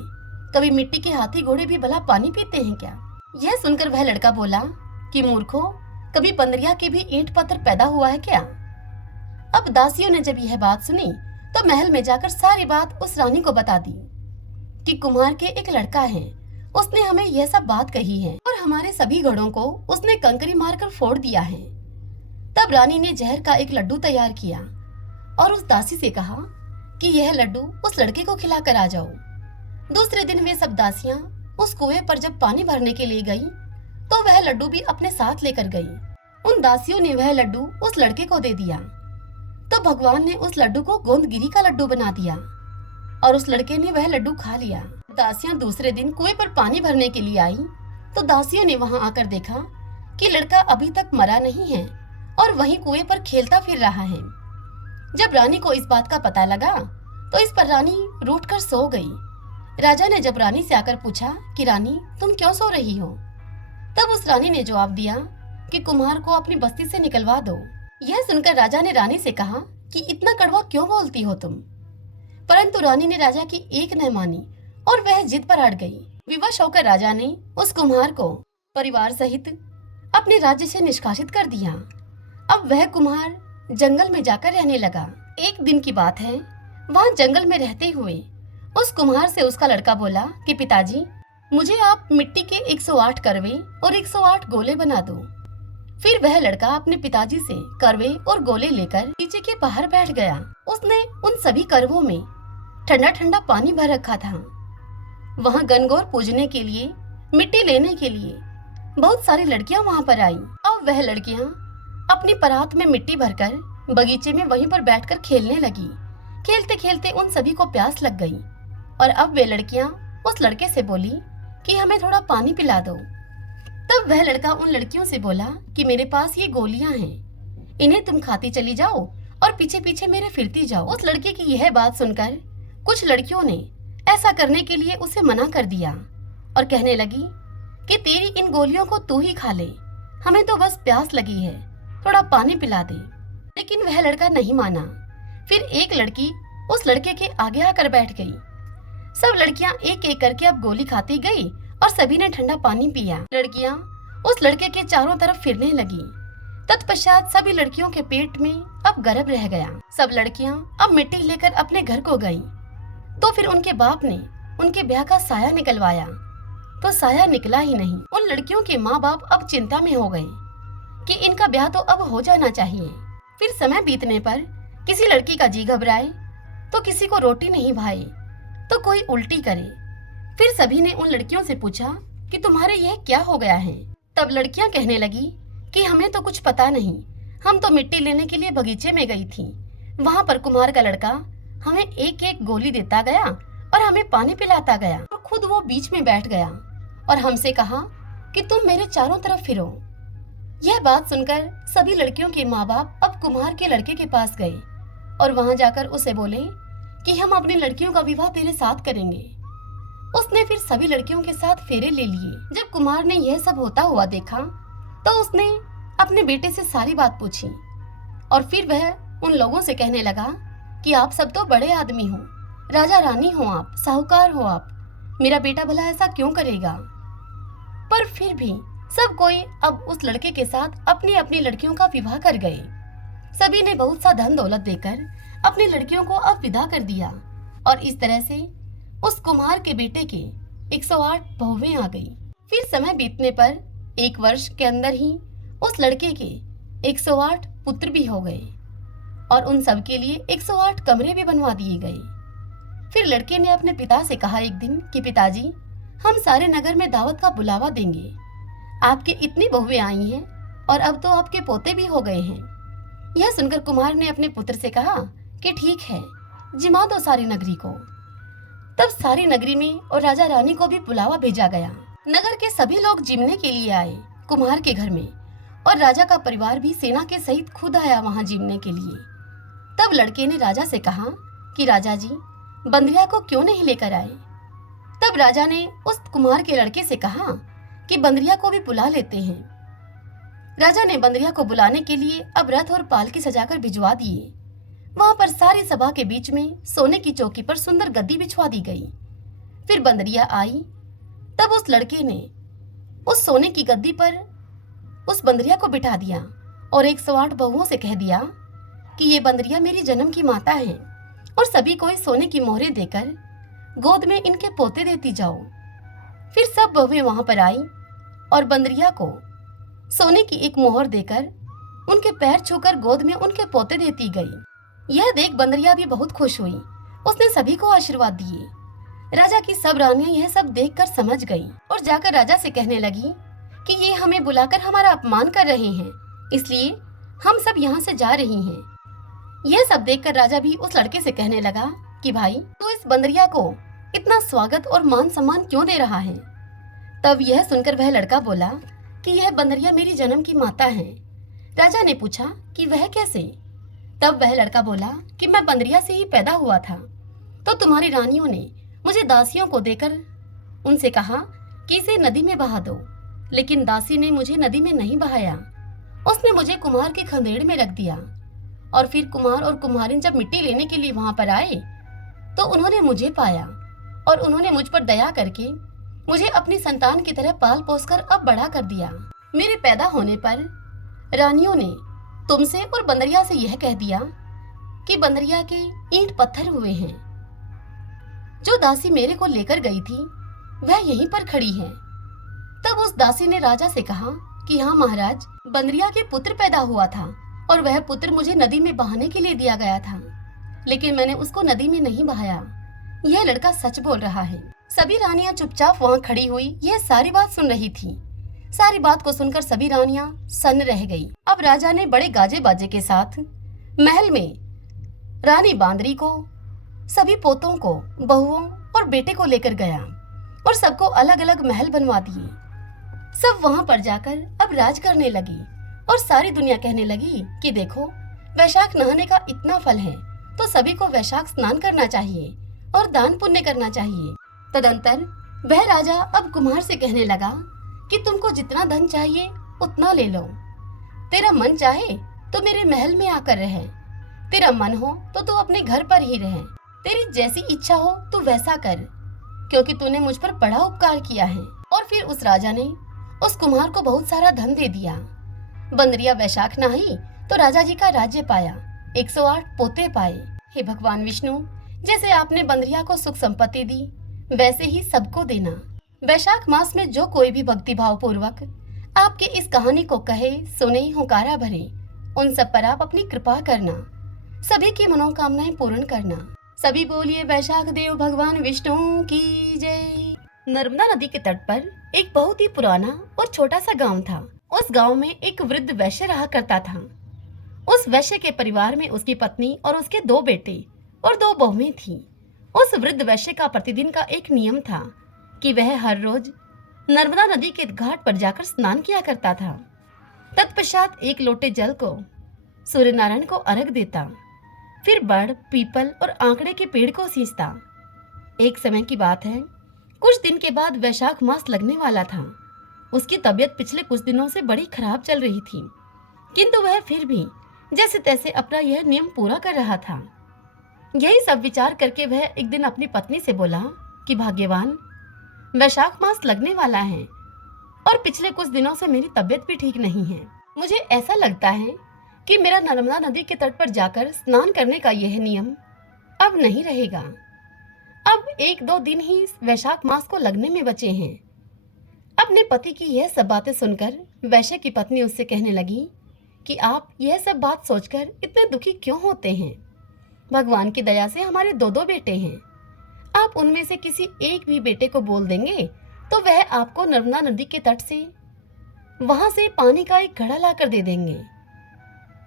कभी मिट्टी के हाथी घोड़े भी भला पानी पीते हैं क्या? यह सुनकर वह लड़का बोला कि मूर्खों, कभी बंदरिया के भी ईंट पत्थर पैदा हुआ है क्या? अब दासियों ने जब यह बात सुनी तो महल में जाकर सारी बात उस रानी को बता दी कि कुम्हार के एक लड़का है, उसने हमें यह सब बात कही है और हमारे सभी घड़ों को उसने कंकरी मारकर फोड़ दिया है। तब रानी ने जहर का एक लड्डू तैयार किया और उस दासी से कहा कि यह लड्डू उस लड़के को खिलाकर आ जाओ। दूसरे दिन वे सब दासियां उस कुएं पर जब पानी भरने के लिए गई तो वह लड्डू भी अपने साथ लेकर गई। उन दासियों ने वह लड्डू उस लड़के को दे दिया तो भगवान ने उस लड्डू को गोंदगिरी का लड्डू बना दिया और उस लड़के ने वह लड्डू खा लिया। दासियां दूसरे दिन कुएं पर पानी भरने के लिए आई तो दासियों ने वहां आकर देखा कि लड़का अभी तक मरा नहीं है और वहीं कुएं पर खेलता फिर रहा है। जब रानी को इस बात का पता लगा तो इस पर रानी रूठ कर सो गई। राजा ने जब रानी से आकर पूछा कि रानी, तुम क्यों सो रही हो, तब उस रानी ने जवाब दिया कि कुम्हार को अपनी बस्ती से निकलवा दो। यह सुनकर राजा ने रानी से कहा कि इतना कड़वा क्यों बोलती हो तुम? परंतु रानी ने राजा की एक न मानी और वह जिद पर अड़ गई। विवश होकर राजा ने उस कुम्हार को परिवार सहित अपने राज्य से निष्कासित कर दिया। अब वह कुम्हार जंगल में जाकर रहने लगा। एक दिन की बात है, वहाँ जंगल में रहते हुए उस कुम्हार से उसका लड़का बोला कि पिताजी, मुझे आप मिट्टी के 108 करवे और 108 गोले बना दो। फिर वह लड़का अपने पिताजी से करवे और गोले लेकर नीचे के बाहर बैठ गया। उसने उन सभी करवों में ठंडा ठंडा पानी भर रखा था। वहाँ गनगौर पूजने के लिए, मिट्टी लेने के लिए बहुत सारी लड़कियां वहाँ पर आई। अब वह लड़कियां अपनी परात में मिट्टी भरकर बगीचे में वहीं पर बैठकर खेलने लगी। खेलते खेलते उन सभी को प्यास लग गई। और अब वे लड़कियां उस लड़के से बोली कि हमें थोड़ा पानी पिला दो। तब वह लड़का उन लड़कियों से बोला कि मेरे पास ये गोलियां हैं, इन्हें तुम खाती चली जाओ और पीछे पीछे मेरे फिरती जाओ। उस लड़के की यह बात सुनकर कुछ लड़कियों ने ऐसा करने के लिए उसे मना कर दिया और कहने लगी कि तेरी इन गोलियों को तू ही खा ले, हमें तो बस प्यास लगी है, थोड़ा पानी पिला दे। लेकिन वह लड़का नहीं माना। फिर एक लड़की उस लड़के के आगे आकर बैठ गई। सब लड़कियां एक एक करके अब गोली खाती गई और सभी ने ठंडा पानी पिया। लड़कियां उस लड़के के चारों तरफ फिरने लगी। तत्पश्चात सभी लड़कियों के पेट में अब गर्भ रह गया। सब लड़कियां अब मिट्टी लेकर अपने घर को गईं। तो फिर उनके बाप ने उनके ब्याह का साया निकलवाया, तो साया निकला ही नहीं। उन लड़कियों के माँ बाप अब चिंता में हो गए कि इनका ब्याह तो अब हो जाना चाहिए। फिर समय बीतने पर किसी लड़की का जी घबराए तो किसी को रोटी नहीं भाए तो कोई उल्टी करे। फिर सभी ने उन लड़कियों से पूछा कि तुम्हारे यह क्या हो गया है। तब लड़कियां कहने लगी कि हमें तो कुछ पता नहीं, हम तो मिट्टी लेने के लिए बगीचे में गई थी, वहां पर कुम्हार का लड़का हमें एक एक गोली देता गया और हमें पानी पिलाता गया और खुद वो बीच में बैठ गया और हमसे कहा कि तुम मेरे चारों तरफ फिरो। यह बात सुनकर सभी लड़कियों के माँ बाप अब कुम्हार के लड़के के पास गए और वहां जाकर उसे बोले कि हम अपनी लड़कियों का विवाह तेरे साथ करेंगे। उसने फिर सभी लड़कियों के साथ फेरे ले लिए। जब कुमार ने यह सब होता हुआ देखा तो उसने अपने बेटे से सारी बात पूछी और फिर वह उन लोगों से कहने लगा कि आप सब तो बड़े आदमी हो, राजा रानी हो, आप साहूकार हो, आप मेरा बेटा भला ऐसा क्यों करेगा। पर फिर भी सब कोई अब उस लड़के के साथ अपनी अपनी लड़कियों का विवाह कर गए। सभी ने बहुत सा धन दौलत देकर अपनी लड़कियों को अब विदा कर दिया और इस तरह से उस कुम्हार के बेटे के 108 बहुएं आ गई। फिर समय बीतने पर 1 वर्ष के अंदर ही उस लड़के के 108 पुत्र भी हो गए और उन सब के लिए 108 कमरे भी बनवा दिए गए। फिर लड़के ने अपने पिता से कहा एक दिन कि पिताजी, हम सारे नगर में दावत का बुलावा देंगे, आपके इतनी बहुएं आई हैं और अब तो आपके पोते भी हो गए हैं। यह सुनकर कुमार ने अपने पुत्र से कहा कि ठीक है, जिमा दो सारी नगरी को। तब सारी नगरी में और राजा रानी को भी बुलावा भेजा गया। नगर के सभी लोग जिमने के लिए आए कुम्हार के घर में और राजा का परिवार भी सेना के सहित खुद आया वहां जिमने के लिए। तब लड़के ने राजा से कहा कि राजा जी, बंदरिया को क्यों नहीं लेकर आए। तब राजा ने उस कुम्हार के लड़के से कहा कि बंदरिया को भी बुला लेते हैं। राजा ने बंदरिया को बुलाने के लिए अब रथ और पालकी सजाकर भिजवा दिए। वहां पर सारी सभा के बीच में सोने की चौकी पर सुंदर गद्दी बिछवा दी गई। फिर बंदरिया आई। तब उस लड़के ने उस सोने की गद्दी पर उस बंदरिया को बिठा दिया और 108 बहुओं से कह दिया कि ये बंदरिया मेरी जन्म की माता है और सभी को इस सोने की मोहरें देकर गोद में इनके पोते देती जाओ। फिर सब बहुएं वहां पर आई और बंदरिया को सोने की एक मोहर देकर उनके पैर छूकर गोद में उनके पोते देती गई। यह देख बंदरिया भी बहुत खुश हुई। उसने सभी को आशीर्वाद दिए। राजा की सब रानियां यह सब देखकर समझ गईं और जाकर राजा से कहने लगी कि ये हमें बुलाकर हमारा अपमान कर रहे हैं, इसलिए हम सब यहाँ से जा रही हैं। यह सब देखकर राजा भी उस लड़के से कहने लगा कि भाई, तू इस बंदरिया को इतना स्वागत और मान सम्मान क्यों दे रहा है। तब यह सुनकर वह लड़का बोला कि यह बंदरिया मेरी जन्म की माता है। राजा ने पूछा कि वह कैसे। तब वह लड़का बोला कि मैं बंदरिया से ही पैदा हुआ था, तो तुम्हारी रानियों ने मुझे दासियों को देकर उनसे कहा कि इसे नदी में बहा दो, लेकिन दासी ने मुझे नदी में नहीं बहाया। उसने मुझे कुम्हार के खंदेड़ में रख दिया और फिर कुम्हार और कुम्हारिन जब मिट्टी लेने के लिए वहां पर आए तो उन्होंने मुझे पाया और उन्होंने मुझ पर दया करके मुझे अपनी संतान की तरह पाल पोसकर अब बड़ा कर दिया। मेरे पैदा होने पर रानियों ने तुमसे और बंदरिया से यह कह दिया कि बंदरिया के ईंट पत्थर हुए हैं। जो दासी मेरे को लेकर गई थी वह यहीं पर खड़ी है। तब उस दासी ने राजा से कहा कि हाँ महाराज, बंदरिया के पुत्र पैदा हुआ था और वह पुत्र मुझे नदी में बहाने के लिए दिया गया था, लेकिन मैंने उसको नदी में नहीं बहाया। यह लड़का सच बोल रहा है। सभी रानियां चुपचाप वहां खड़ी हुई यह सारी बात सुन रही थी। सारी बात को सुनकर सभी रानियां सन्न रह गई। अब राजा ने बड़े गाजे बाजे के साथ महल में रानी बांदरी को सभी पोतों को, बहुओं और बेटे को लेकर गया और सबको अलग अलग महल बनवा दिए। सब वहां पर जाकर अब राज करने लगी और सारी दुनिया कहने लगी कि देखो, वैशाख नहाने का इतना फल है तो सभी को वैशाख स्नान करना चाहिए और दान पुण्य करना चाहिए। तदंतर वह राजा अब कुम्हार से कहने लगा कि तुमको जितना धन चाहिए उतना ले लो। तेरा मन चाहे तो मेरे महल में आकर रहे, तेरा मन हो तो तू अपने घर पर ही रहे, तेरी जैसी इच्छा हो तू वैसा कर, क्योंकि तूने मुझ पर बड़ा उपकार किया है। और फिर उस राजा ने उस कुम्हार को बहुत सारा धन दे दिया। बंदरिया वैशाख नहाई तो राजा जी का राज्य पाया, 108 पोते पाए। हे भगवान विष्णु, जैसे आपने बंदरिया को सुख संपत्ति दी वैसे ही सबको देना। वैशाख मास में जो कोई भी भक्ति भाव पूर्वक आपके इस कहानी को कहे, सुने, हुंकारा भरे, उन सब पर आप अपनी कृपा करना, सभी की मनोकामनाएं पूर्ण करना। सभी बोलिए वैशाख देव भगवान विष्णु की जय। नर्मदा नदी के तट पर एक बहुत ही पुराना और छोटा सा गांव था। उस गांव में एक वृद्ध वैश्य रहा करता था। उस वैश्य के परिवार में उसकी पत्नी और उसके 2 बेटे और 2 बहुएं थीं। उस वृद्ध वैश्य का प्रतिदिन का एक नियम था कि वह हर रोज नर्मदा नदी के घाट पर जाकर स्नान किया करता था। तत्पश्चात 1 लोटे जल को सूर्य नारायण को अर्घ देता, फिर बड़, पीपल और आंकड़े के पेड़ को सींचता। एक समय की बात है, कुछ दिन के बाद वैशाख मास लगने वाला था। उसकी तबीयत पिछले कुछ दिनों से बड़ी खराब चल रही थी, किंतु वह फिर भी जैसे तैसे अपना यह नियम पूरा कर रहा था। यही सब विचार करके वह एक दिन अपनी पत्नी से बोला कि भाग्यवान, वैशाख मास लगने वाला है और पिछले कुछ दिनों से मेरी तबीयत भी ठीक नहीं है। मुझे ऐसा लगता है कि मेरा नर्मदा नदी के तट पर जाकर स्नान करने का यह नियम अब नहीं रहेगा। अब 1-2 दिन ही वैशाख मास को लगने में बचे हैं। अपने पति की यह सब बातें सुनकर वैश्य की पत्नी उससे कहने लगी कि आप यह सब बात सोचकर इतने दुखी क्यों होते हैं? भगवान की दया से हमारे 2-2 बेटे हैं। आप उनमें से किसी एक भी बेटे को बोल देंगे तो वह आपको नर्मदा नदी के तट से वहां से पानी का एक घड़ा लाकर दे देंगे।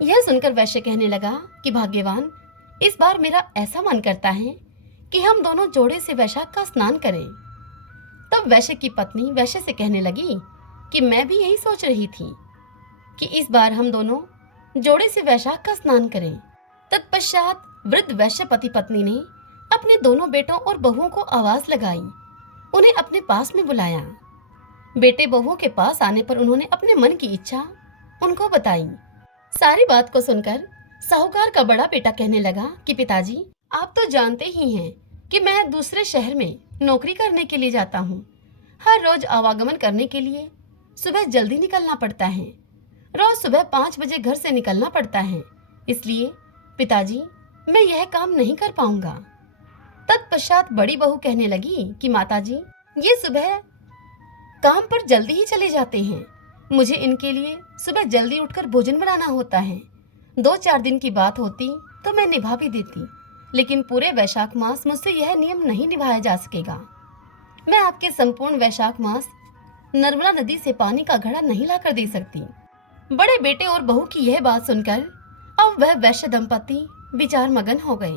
यह सुनकर वैश्य कहने लगा कि भाग्यवान, इस बार मेरा ऐसा मन करता है कि हम दोनों जोड़े से वैशाख का स्नान करें। तब वैश्य की पत्नी वैश्य से कहने लगी कि मैं भी यही सोच रही थी कि इस बार हम दोनों जोड़े से वैशाख का स्नान करें। तत्पश्चात वृद्ध वैश्य पति पत्नी ने अपने दोनों बेटों और बहुओं को आवाज लगाई, उन्हें अपने पास में बुलाया। बेटे बहुओं के पास आने पर उन्होंने अपने मन की इच्छा उनको बताई। सारी बात को सुनकर साहूकार का बड़ा बेटा कहने लगा कि पिताजी, आप तो जानते ही हैं कि मैं दूसरे शहर में नौकरी करने के लिए जाता हूँ। हर रोज आवागमन करने के लिए सुबह जल्दी निकलना पड़ता है। रोज सुबह 5 बजे घर से निकलना पड़ता है। इसलिए पिताजी, मैं यह काम नहीं कर पाऊंगा। तत्पश्चात बड़ी बहू कहने लगी कि माताजी, ये सुबह काम पर जल्दी ही चले जाते हैं। मुझे इनके लिए सुबह जल्दी उठकर भोजन बनाना होता है। 2-4 दिन की बात होती तो मैं निभा भी देती, लेकिन पूरे वैशाख मास मुझसे यह नियम नहीं निभाया जा सकेगा। मैं आपके संपूर्ण वैशाख मास नर्मदा नदी से पानी का घड़ा नहीं लाकर दे सकती। बड़े बेटे और बहू की यह बात सुनकर अब वह वैश्य दंपति विचार मगन हो गए।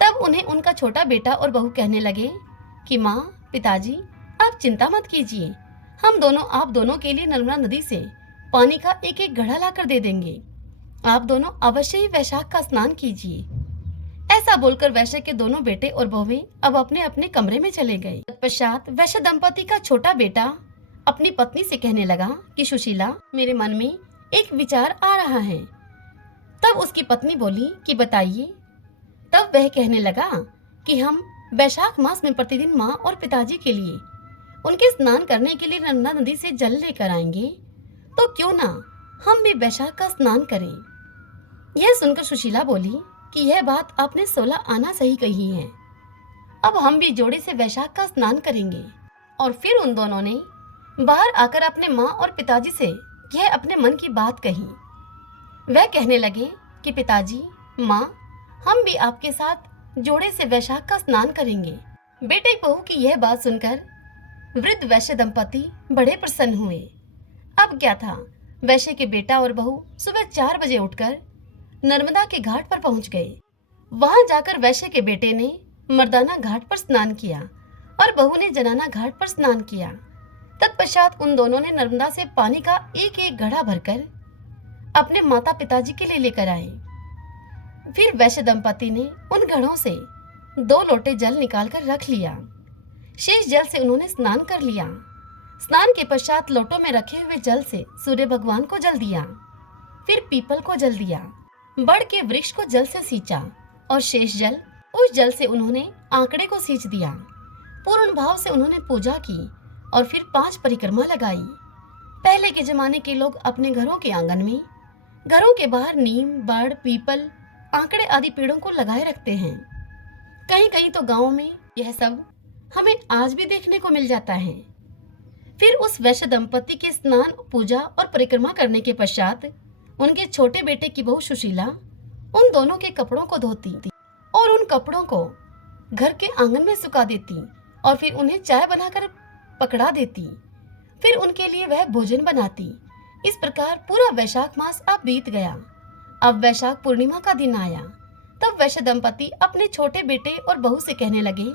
तब उन्हें उनका छोटा बेटा और बहू कहने लगे कि माँ, पिताजी, आप चिंता मत कीजिए, हम दोनों आप दोनों के लिए नर्मदा नदी से पानी का एक एक घड़ा लाकर दे देंगे। आप दोनों अवश्य ही वैशाख का स्नान कीजिए। ऐसा बोलकर वैश्य के दोनों बेटे और बहुएं अब अपने अपने कमरे में चले गए। तत्पश्चात वैश्य दंपति का छोटा बेटा अपनी पत्नी से कहने लगा कि सुशीला, मेरे मन में एक विचार आ रहा है। तब उसकी पत्नी बोली कि बताइए। तब वह कहने लगा कि हम वैशाख मास में प्रतिदिन माँ और पिताजी के लिए उनके स्नान करने के लिए नर्मदा नदी से जल लेकर आएंगे, तो क्यों ना हम भी वैशाख का स्नान करें। यह सुनकर सुशीला बोली कि यह बात आपने 16 आना सही कही है। अब हम भी जोड़े से वैशाख का स्नान करेंगे। और फिर उन दोनों ने बाहर आकर अपने माँ और पिताजी से यह अपने मन की बात कही। वह कहने लगे कि पिताजी, माँ, हम भी आपके साथ जोड़े से वैशाख का स्नान करेंगे। बेटे बहू की यह बात सुनकर वृद्ध वैश्य दंपति बड़े प्रसन्न हुए। अब क्या था, वैश्य के बेटा और बहू सुबह 4 बजे उठकर नर्मदा के घाट पर पहुंच गए। वहां जाकर वैश्य के बेटे ने मर्दाना घाट पर स्नान किया और बहू ने जनाना घाट पर स्नान किया। तत्पश्चात उन दोनों ने नर्मदा से पानी का एक एक घड़ा भरकर अपने माता पिताजी के लिए लेकर आए। फिर वैश्य दंपति ने उन घड़ों से 2 लोटे जल निकालकर रख लिया। शेष जल से उन्होंने स्नान कर लिया। स्नान के पश्चात लोटों में रखे हुए जल से सूर्य भगवान को जल दिया, फिर पीपल को जल दिया, बड़ के वृक्ष को जल से सींचा और शेष जल उस जल से उन्होंने आंकड़े को सींच दिया। पूर्ण भाव से उन्होंने पूजा की और फिर 5 परिक्रमा लगाई। पहले के जमाने के लोग अपने घरों के आंगन में, घरों के बाहर नीम, बड़, पीपल, आंकड़े आदि पेड़ों को लगाए रखते हैं। कहीं कहीं तो गाँव में यह सब हमें आज भी देखने को मिल जाता है। फिर उस वैश्य दंपति के स्नान, पूजा और परिक्रमा करने के पश्चात उनके छोटे बेटे की बहू सुशीला उन दोनों के कपड़ों को धोती और उन कपड़ों को घर के आंगन में सुखा देती और फिर उन्हें चाय बनाकर पकड़ा देती। फिर उनके लिए वह भोजन बनाती। इस प्रकार पूरा वैशाख मास अब बीत गया। अब वैशाख पूर्णिमा का दिन आया। तब वैश्य दंपति अपने छोटे बेटे और बहू से कहने लगे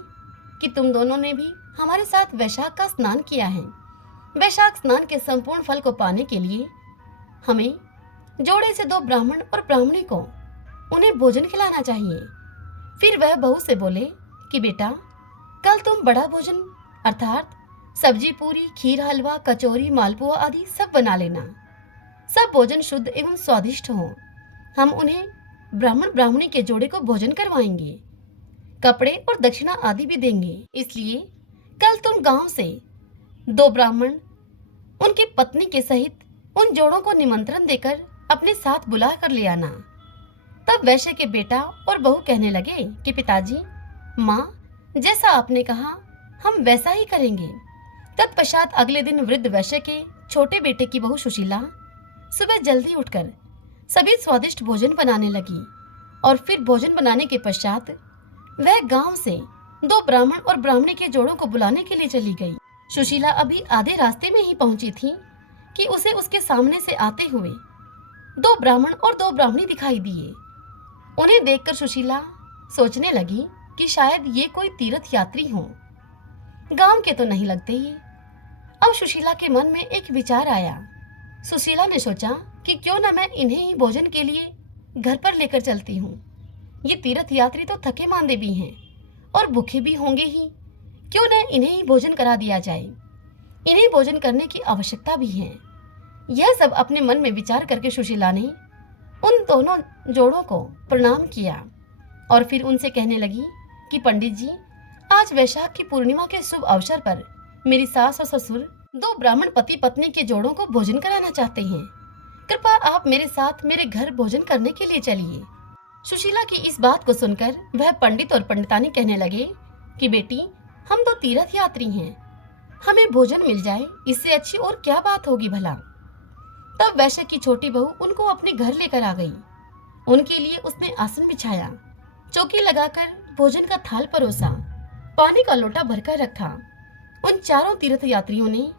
कि तुम दोनों ने भी हमारे साथ वैशाख का स्नान किया है। वैशाख स्नान के संपूर्ण फल को पाने के लिए हमें जोड़े से 2 ब्राह्मण और ब्राह्मणी को उन्हें भोजन खिलाना चाहिए। फिर वह बहू से बोले कि बेटा, कल तुम बड़ा भोजन अर्थात सब्जी, पूरी, खीर, हलवा, कचौरी, मालपुआ आदि सब बना लेना। सब भोजन शुद्ध एवं स्वादिष्ट हो। हम उन्हें ब्राह्मण ब्राह्मणी के जोड़े को भोजन करवाएंगे, कपड़े और दक्षिणा आदि भी देंगे। इसलिए कल तुम गांव से 2 ब्राह्मण उनकी पत्नी के सहित उन जोड़ों को निमंत्रण देकर अपने साथ बुला कर ले आना। तब वैश्य के बेटा और बहू कहने लगे कि पिताजी, माँ, जैसा आपने कहा हम वैसा ही करेंगे। तत्पश्चात अगले दिन वृद्ध वैश्य के छोटे बेटे की बहू सुशीला सुबह जल्दी उठकर सभी स्वादिष्ट भोजन बनाने लगी और फिर भोजन बनाने के पश्चात वह गांव से 2 ब्राह्मण और ब्राह्मणी के जोड़ों को बुलाने के लिए चली गई। सुशीला अभी आधे रास्ते में ही पहुंची थी कि उसे उसके सामने से आते हुए 2 ब्राह्मण और 2 ब्राह्मणी दिखाई दिए। उन्हें देखकर सुशीला सोचने लगी कि शायद ये कोई तीर्थ यात्री हों। गांव के तो नहीं लगते ये। अब सुशीला के मन में एक विचार आया। सुशीला ने सोचा कि क्यों न मैं इन्हें ही भोजन के लिए घर पर लेकर चलती हूँ। ये तीर्थ यात्री तो थके मांदे भी हैं और भूखे भी होंगे ही। क्यों न इन्हें ही भोजन करा दिया जाए। इन्हें भोजन करने की आवश्यकता भी है। यह सब अपने मन में विचार करके सुशीला ने उन दोनों जोड़ों को प्रणाम किया और फिर उनसे कहने लगी कि पंडित जी, आज वैशाख की पूर्णिमा के शुभ अवसर पर मेरी सास और ससुर 2 ब्राह्मण पति पत्नी के जोड़ों को भोजन कराना चाहते हैं। कृपया आप मेरे साथ मेरे घर भोजन करने के लिए चलिए। सुशीला की इस बात को सुनकर वह पंडित और पंडितानी कहने लगे कि बेटी, हम तो तीर्थ यात्री हैं, हमें भोजन मिल जाए इससे अच्छी और क्या बात होगी भला। तब वैश्य की छोटी बहू उनको अपने घर लेकर आ गई। उनके लिए उसने आसन बिछाया, चौकी लगाकर भोजन का थाल परोसा, पानी का लोटा भरकर रखा। उन चारों तीर्थ यात्रियों ने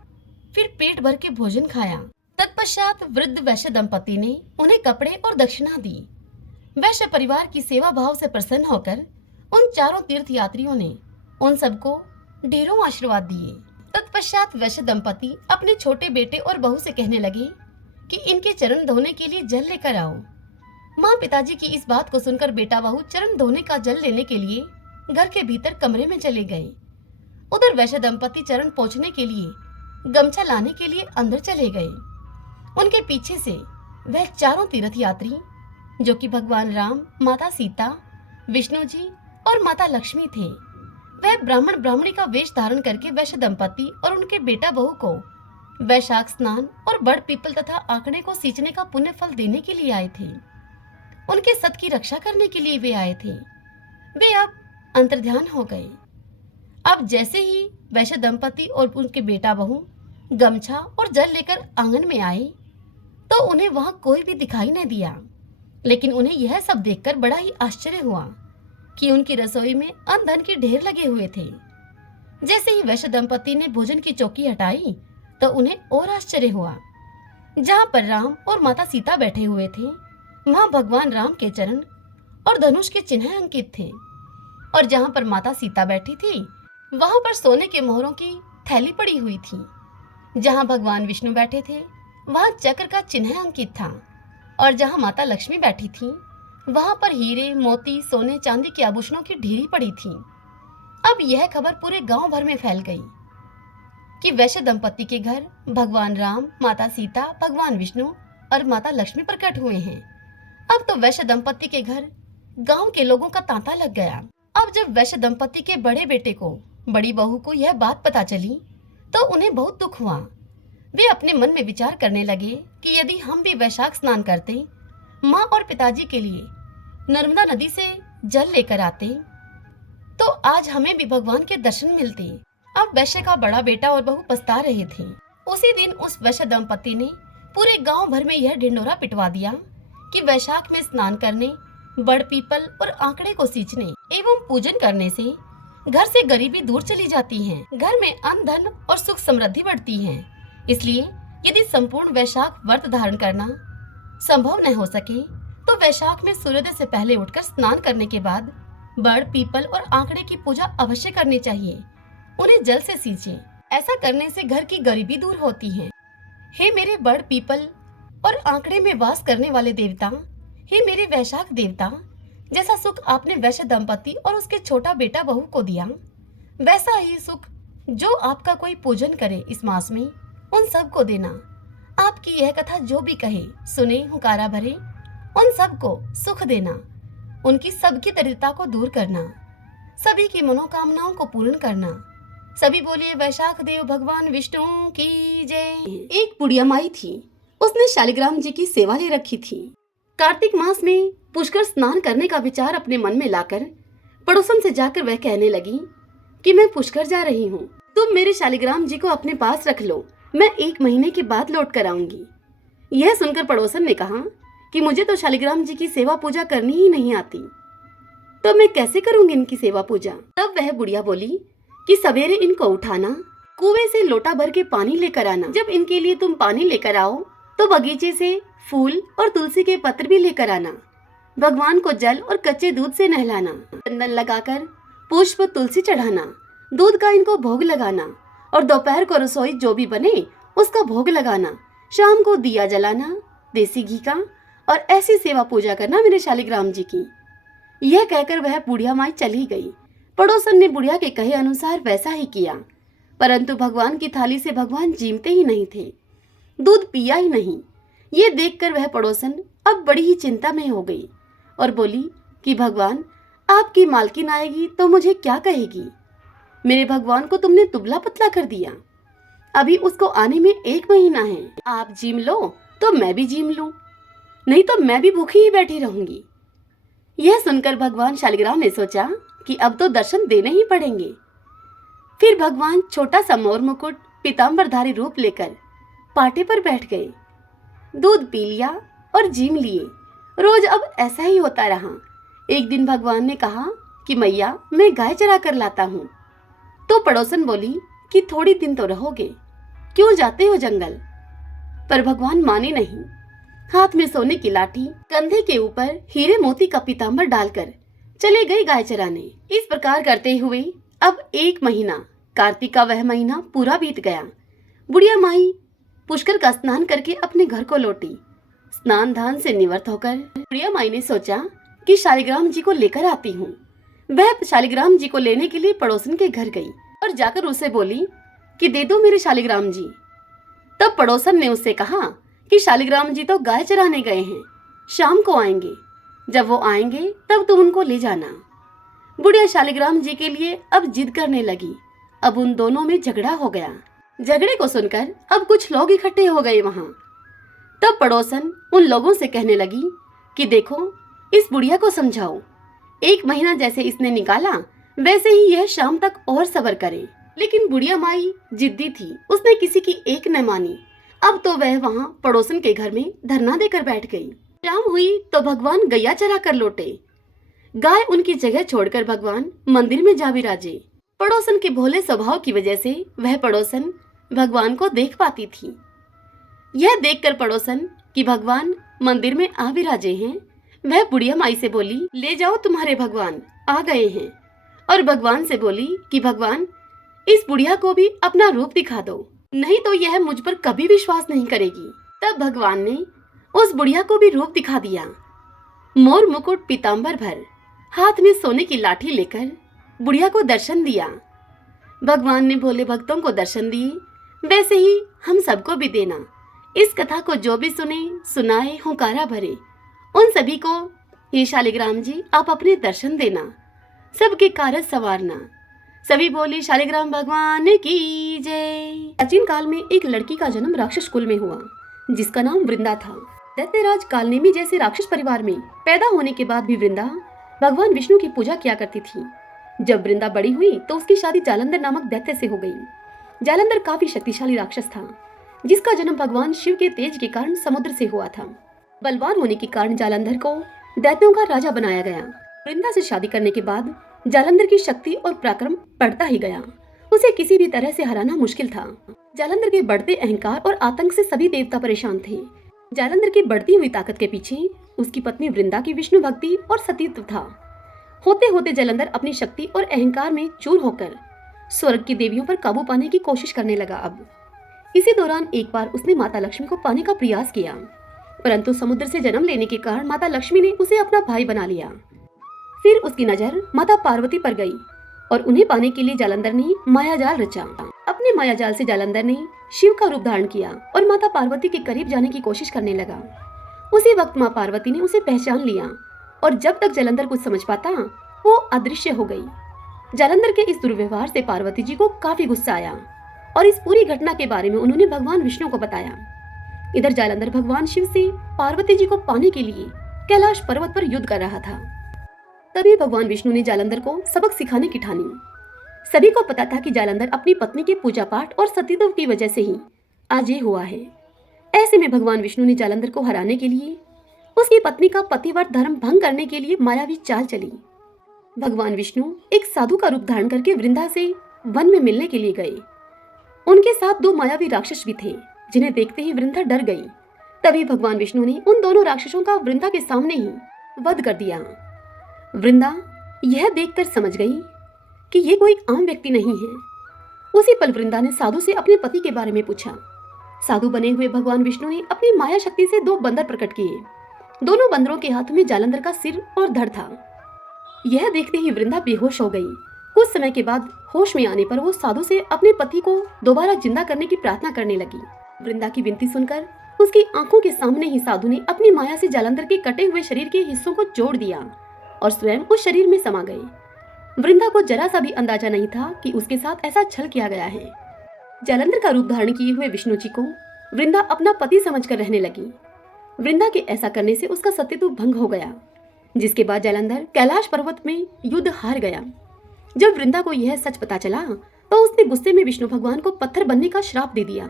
फिर पेट भर के भोजन खाया। तत्पश्चात वृद्ध वैश्य दंपति ने उन्हें कपड़े और दक्षिणा दी। वैश्य परिवार की सेवा भाव से प्रसन्न होकर उन चारों तीर्थ यात्रियों ने उन सबको ढेरों आशीर्वाद दिए। तत्पश्चात वैश्य दंपति अपने छोटे बेटे और बहू से कहने लगे कि इनके चरण धोने के लिए जल लेकर आओ। माँ पिताजी की इस बात को सुनकर बेटा बहू चरण धोने का जल लेने के लिए घर के भीतर कमरे में चले गए। उधर वैश्य दंपति चरण पोंछने के लिए गमछा लाने के लिए अंदर चले गए। उनके पीछे से वह चारों तीर्थ यात्री, जो कि भगवान राम, माता सीता, विष्णु जी और माता लक्ष्मी थे, वह ब्राह्मण ब्राह्मणी का वेश धारण करके वैश्य दंपति और उनके बेटा बहू को वैशाख स्नान और बड़ पीपल तथा आंकड़े को सींचने का पुण्य फल देने के लिए आए थे। उनके सत की रक्षा करने के लिए वे आए थे। वे अब अंतर्ध्यान हो गए। अब जैसे ही वैश्य दंपति और उनके बेटा बहू गमछा और जल लेकर आंगन में आए तो उन्हें वहां कोई भी दिखाई न दिया। लेकिन उन्हें यह सब देखकर बड़ा ही आश्चर्य हुआ कि उनकी रसोई में अन्न धन के ढेर लगे हुए थे। जैसे ही वैश्य दंपति ने भोजन की चौकी हटाई तो उन्हें और आश्चर्य हुआ। जहां पर राम और माता सीता बैठे हुए थे, वहां भगवान राम के चरण और धनुष के चिन्ह अंकित थे। और जहां पर माता सीता बैठी थी वहां पर सोने के मोहरों की थैली पड़ी हुई थी। जहां भगवान विष्णु बैठे थे वहां चक्र का चिन्ह अंकित था। और जहां माता लक्ष्मी बैठी थी वहां पर हीरे, मोती, सोने चांदी के आभूषणों की ढेरी पड़ी थी। अब यह खबर पूरे गांव भर में फैल गई कि वैश्य दंपति के घर भगवान राम, माता सीता, भगवान विष्णु और माता लक्ष्मी प्रकट हुए हैं। अब तो वैश्य दंपति के घर गांव के लोगों का तांता लग गया। अब जब वैश्य दंपति के बड़े बेटे को, बड़ी बहू को यह बात पता चली तो उन्हें बहुत दुख हुआ। वे अपने मन में विचार करने लगे कि यदि हम भी वैशाख स्नान करते, माँ और पिताजी के लिए नर्मदा नदी से जल लेकर आते, तो आज हमें भी भगवान के दर्शन मिलते। अब वैश्य का बड़ा बेटा और बहू पछता रहे थे। उसी दिन उस वैश्य दंपति ने पूरे गांव भर में यह ढिंडोरा पिटवा दिया कि वैशाख में स्नान करने, बड़ पीपल और आंकड़े को सींचने एवं पूजन करने से घर से गरीबी दूर चली जाती है, घर में अन्न, धन और सुख समृद्धि बढ़ती है। इसलिए यदि संपूर्ण वैशाख व्रत धारण करना संभव न हो सके तो वैशाख में सूर्योदय से पहले उठकर स्नान करने के बाद बड़, पीपल और आंकड़े की पूजा अवश्य करनी चाहिए। उन्हें जल से सींचे। ऐसा करने से घर की गरीबी दूर होती है। हे मेरे बड़, पीपल और आंकड़े में वास करने वाले देवता, हे मेरे वैशाख देवता, जैसा सुख आपने वैश्य दंपति और उसके छोटा बेटा बहू को दिया, वैसा ही सुख जो आपका कोई पूजन करे इस मास में उन सब को देना। आपकी यह कथा जो भी कहे, सुने, हुकारा भरे, उन सबको सुख देना, उनकी सबकी दरिद्रता को दूर करना, सभी की मनोकामनाओं को पूर्ण करना। सभी बोलिए वैशाख देव भगवान विष्णु की जय। एक बुढ़िया माई थी, उसने शालिग्राम जी की सेवा ले रखी थी। कार्तिक मास में पुष्कर स्नान करने का विचार अपने मन में लाकर पड़ोसन से जाकर वह कहने लगी कि मैं पुष्कर जा रही हूँ, तुम मेरे शालिग्राम जी को अपने पास रख लो, मैं 1 महीने के बाद लौट कर आऊंगी। यह सुनकर पड़ोसन ने कहा कि मुझे तो शालिग्राम जी की सेवा पूजा करनी ही नहीं आती, तो मैं कैसे करूंगी इनकी सेवा पूजा। तब वह बुढ़िया बोली कि सवेरे इनको उठाना, कुएं से लोटा भर के पानी लेकर आना। जब इनके लिए तुम पानी लेकर आओ तो बगीचे से फूल और तुलसी के पत्र भी लेकर आना। भगवान को जल और कच्चे दूध से नहलाना, चंदन लगाकर पुष्प तुलसी चढ़ाना, दूध का इनको भोग लगाना और दोपहर को रसोई जो भी बने उसका भोग लगाना, शाम को दिया जलाना देसी घी का, और ऐसी सेवा पूजा करना मेरे शालिग्राम जी की। यह कहकर वह बुढ़िया माई चली गई। पड़ोसन ने बुढ़िया के कहे अनुसार वैसा ही किया, परंतु भगवान की थाली से भगवान जीमते ही नहीं थे, दूध पिया ही नहीं। ये देखकर वह पड़ोसन अब बड़ी ही चिंता में हो गई और बोली कि भगवान, आपकी मालकिन आएगी तो मुझे क्या कहेगी। मेरे भगवान को तुमने दुबला पतला कर दिया, अभी उसको आने में 1 महीना है। आप जीम लो तो मैं भी जीम लूं, नहीं तो मैं भी भूखी ही बैठी रहूंगी। यह सुनकर भगवान शालिग्राम ने सोचा कि अब तो दर्शन देने ही पड़ेंगे। फिर भगवान छोटा सा मोर मुकुट, पीताम्बरधारी रूप लेकर पाटे पर बैठ गए, दूध पी लिया और जीम लिए। रोज अब ऐसा ही होता रहा। एक दिन भगवान ने कहा कि मैया, मैं गाय चरा कर लाता हूँ। तो पड़ोसन बोली कि थोड़ी दिन तो रहोगे, क्यों जाते हो जंगल। पर भगवान माने नहीं। हाथ में सोने की लाठी, कंधे के ऊपर हीरे मोती का पीताम्बर डालकर चले गए गाय चराने। इस प्रकार करते हुए अब 1 महीना, कार्तिक का वह महीना पूरा बीत गया। बुढ़िया माई पुष्कर का स्नान करके अपने घर को लौटी। स्नान दान से निवृत्त होकर बुढ़िया माई ने सोचा कि शालिग्राम जी को लेकर आती हूँ। वह शालिग्राम जी को लेने के लिए पड़ोसन के घर गई और जाकर उसे बोली कि दे दो मेरे शालिग्राम जी। तब पड़ोसन ने उससे कहा कि शालिग्राम जी तो गाय चराने गए हैं, शाम को आएंगे, जब वो आएंगे तब तुम उनको ले जाना। बुढ़िया शालिग्राम जी के लिए अब जिद करने लगी। अब उन दोनों में झगड़ा हो गया। झगड़े को सुनकर अब कुछ लोग इकट्ठे हो गए वहां। तब पड़ोसन उन लोगों से कहने लगी कि देखो, इस बुढ़िया को समझाओ, 1 महीना जैसे इसने निकाला वैसे ही यह शाम तक और सब्र करे। लेकिन बुढ़िया माई जिद्दी थी, उसने किसी की एक न मानी। अब तो वह वहां पड़ोसन के घर में धरना देकर बैठ गई। शाम हुई तो भगवान गैया चरा कर लौटे। गाय उनकी जगह छोड़कर भगवान मंदिर में जा विराजे। पड़ोसन के भोले स्वभाव की वजह से वह पड़ोसन भगवान को देख पाती थी। यह देखकर पड़ोसन कि भगवान मंदिर में आ विराजे हैं, वह बुढ़िया माई से बोली, ले जाओ तुम्हारे भगवान आ गए हैं। और भगवान से बोली कि भगवान, इस बुढ़िया को भी अपना रूप दिखा दो, नहीं तो यह मुझ पर कभी विश्वास नहीं करेगी। तब भगवान ने उस बुढ़िया को भी रूप दिखा दिया। मोर मुकुट पीताम्बर भर, हाथ में सोने की लाठी लेकर बुढ़िया को दर्शन दिया। भगवान ने भोले भक्तों को दर्शन दिए, वैसे ही हम सबको भी देना। इस कथा को जो भी सुने, सुनाए, हुंकारा भरे, उन सभी को ये शालिग्राम जी आप अपने दर्शन देना, सबके कारज संवारना। सभी बोले शालिग्राम भगवान की जय। प्राचीन काल में एक लड़की का जन्म राक्षस कुल में हुआ, जिसका नाम वृंदा था। दैत्यराज कालनेमी जैसे राक्षस परिवार में पैदा होने के बाद भी वृंदा भगवान विष्णु की पूजा किया करती थी। जब वृंदा बड़ी हुई तो उसकी शादी जालंधर नामक दैत्य से हो गई। जालंधर काफी शक्तिशाली राक्षस था, जिसका जन्म भगवान शिव के तेज के कारण समुद्र से हुआ था। बलवान होने के कारण जालंधर को दैत्यों का राजा बनाया गया। वृंदा से शादी करने के बाद जालंधर की शक्ति और पराक्रम बढ़ता ही गया। उसे किसी भी तरह से हराना मुश्किल था। जालंधर के बढ़ते अहंकार और आतंक से सभी देवता परेशान थे। जालंधर की बढ़ती हुई ताकत के पीछे उसकी पत्नी वृंदा की विष्णु भक्ति और सतीत्व था। होते होते जालंधर अपनी शक्ति और अहंकार में चूर होकर स्वर्ग की देवियों पर काबू पाने की कोशिश करने लगा। अब इसी दौरान एक बार उसने माता लक्ष्मी को पाने का प्रयास किया, परंतु समुद्र से जन्म लेने के कारण माता लक्ष्मी ने उसे अपना भाई बना लिया। फिर उसकी नजर माता पार्वती पर गई और उन्हें पाने के लिए जालंधर ने मायाजाल रचा। अपने मायाजाल से जालंधर ने शिव का रूप धारण किया और माता पार्वती के करीब जाने की कोशिश करने लगा। उसी वक्त माँ पार्वती ने उसे पहचान लिया और जब तक जालंधर कुछ समझ पाता, वो अदृश्य हो गई। जालंधर के इस दुर्व्यवहार से पार्वती जी को काफी गुस्सा आया और इस पूरी घटना के बारे में उन्होंने भगवान विष्णु को बताया। इधर जालंधर भगवान शिव से पार्वती जी को पाने के लिए कैलाश पर्वत पर युद्ध कर रहा था। तभी भगवान विष्णु ने जालंधर को सबक सिखाने की ठानी। सभी को पता था कि जालंधर अपनी पत्नी के पूजा पाठ और सतीत्व की वजह से ही आज ये हुआ है। ऐसे में भगवान विष्णु ने जालंधर को हराने के लिए उसकी पत्नी का पतिव्रत धर्म भंग करने के लिए मायावी चाल चली। भगवान विष्णु एक साधु का रूप धारण करके वृंदा से वन में मिलने के लिए गए। उनके साथ दो मायावी राक्षस भी थे, जिन्हें देखते ही वृंदा डर गई। तभी भगवान विष्णु ने उन दोनों राक्षसों का वृंदा के सामने ही वध कर दिया। वृंदा यह देखकर समझ गई कि ये कोई आम व्यक्ति नहीं है। उसी पल वृंदा ने साधु से अपने पति के बारे में पूछा। साधु बने हुए भगवान विष्णु ने अपनी माया शक्ति से दो बंदर प्रकट किए। दोनों बंदरों के हाथों में जालंधर का सिर और धड़ था। यह देखते ही वृंदा बेहोश हो गई। कुछ समय के बाद होश में आने पर वो साधु से अपने पति को दोबारा जिंदा करने की प्रार्थना करने लगी। वृंदा की विनती सुनकर उसकी आंखों के सामने ही साधु ने अपनी माया से जालंधर के कटे हुए शरीर के हिस्सों को जोड़ दिया और स्वयं उस शरीर में समा गए। वृंदा को जरा सा भी अंदाजा नहीं था कि उसके साथ ऐसा छल किया गया है। जालंधर का रूप धारण किए हुए विष्णु जी को वृंदा अपना पति समझकर रहने लगी। वृंदा के ऐसा करने से उसका सतीत्व भंग हो गया, जिसके बाद जालंधर कैलाश पर्वत में युद्ध हार गया। जब वृंदा को यह सच पता चला तो उसने गुस्से में विष्णु भगवान को पत्थर बनने का श्राप दे दिया।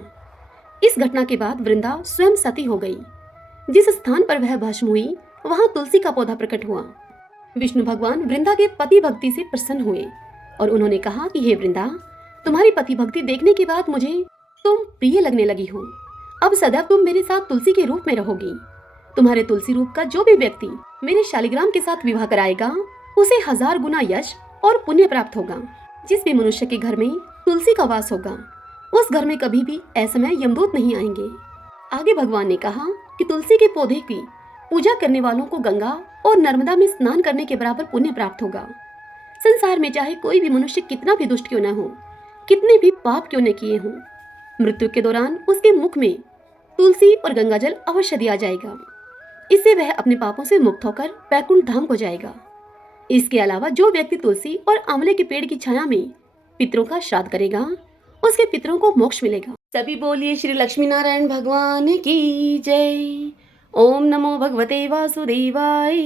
इस घटना के बाद वृंदा स्वयं सती हो गई। जिस स्थान पर वह भस्म हुई वहां तुलसी का पौधा प्रकट हुआ। विष्णु भगवान वृंदा के पति भक्ति से प्रसन्न हुए और उन्होंने कहा कि हे वृंदा, तुम्हारी पति भक्ति देखने के बाद मुझे तुम प्रिय लगने लगी हो। अब सदैव तुम मेरे साथ तुलसी के रूप में रहोगी। तुम्हारे तुलसी रूप का जो भी व्यक्ति मेरे शालिग्राम के साथ विवाह कराएगा उसे 1000 गुना यश और पुण्य प्राप्त होगा। जिस भी मनुष्य के घर में तुलसी का वास होगा उस घर में कभी भी असमय यमदूत नहीं आएंगे। आगे भगवान ने कहा कि तुलसी के पौधे की पूजा करने वालों को गंगा और नर्मदा में स्नान करने के बराबर पुण्य प्राप्त होगा। संसार में चाहे कोई भी मनुष्य कितना भी दुष्ट क्यों न हो, कितने भी पाप क्यों न किए हों, मृत्यु के दौरान उसके मुख में तुलसी और गंगा जल अवश्य दिया जाएगा। इससे वह अपने पापों से मुक्त होकर वैकुंठ धाम को जाएगा। इसके अलावा जो व्यक्ति तुलसी और आंवले के पेड़ की छाया में पितरों का श्राद्ध करेगा उसके पितरों को मोक्ष मिलेगा। सभी बोलिए श्री लक्ष्मी नारायण भगवान की जय। ओम नमो भगवते वासुदेवाय।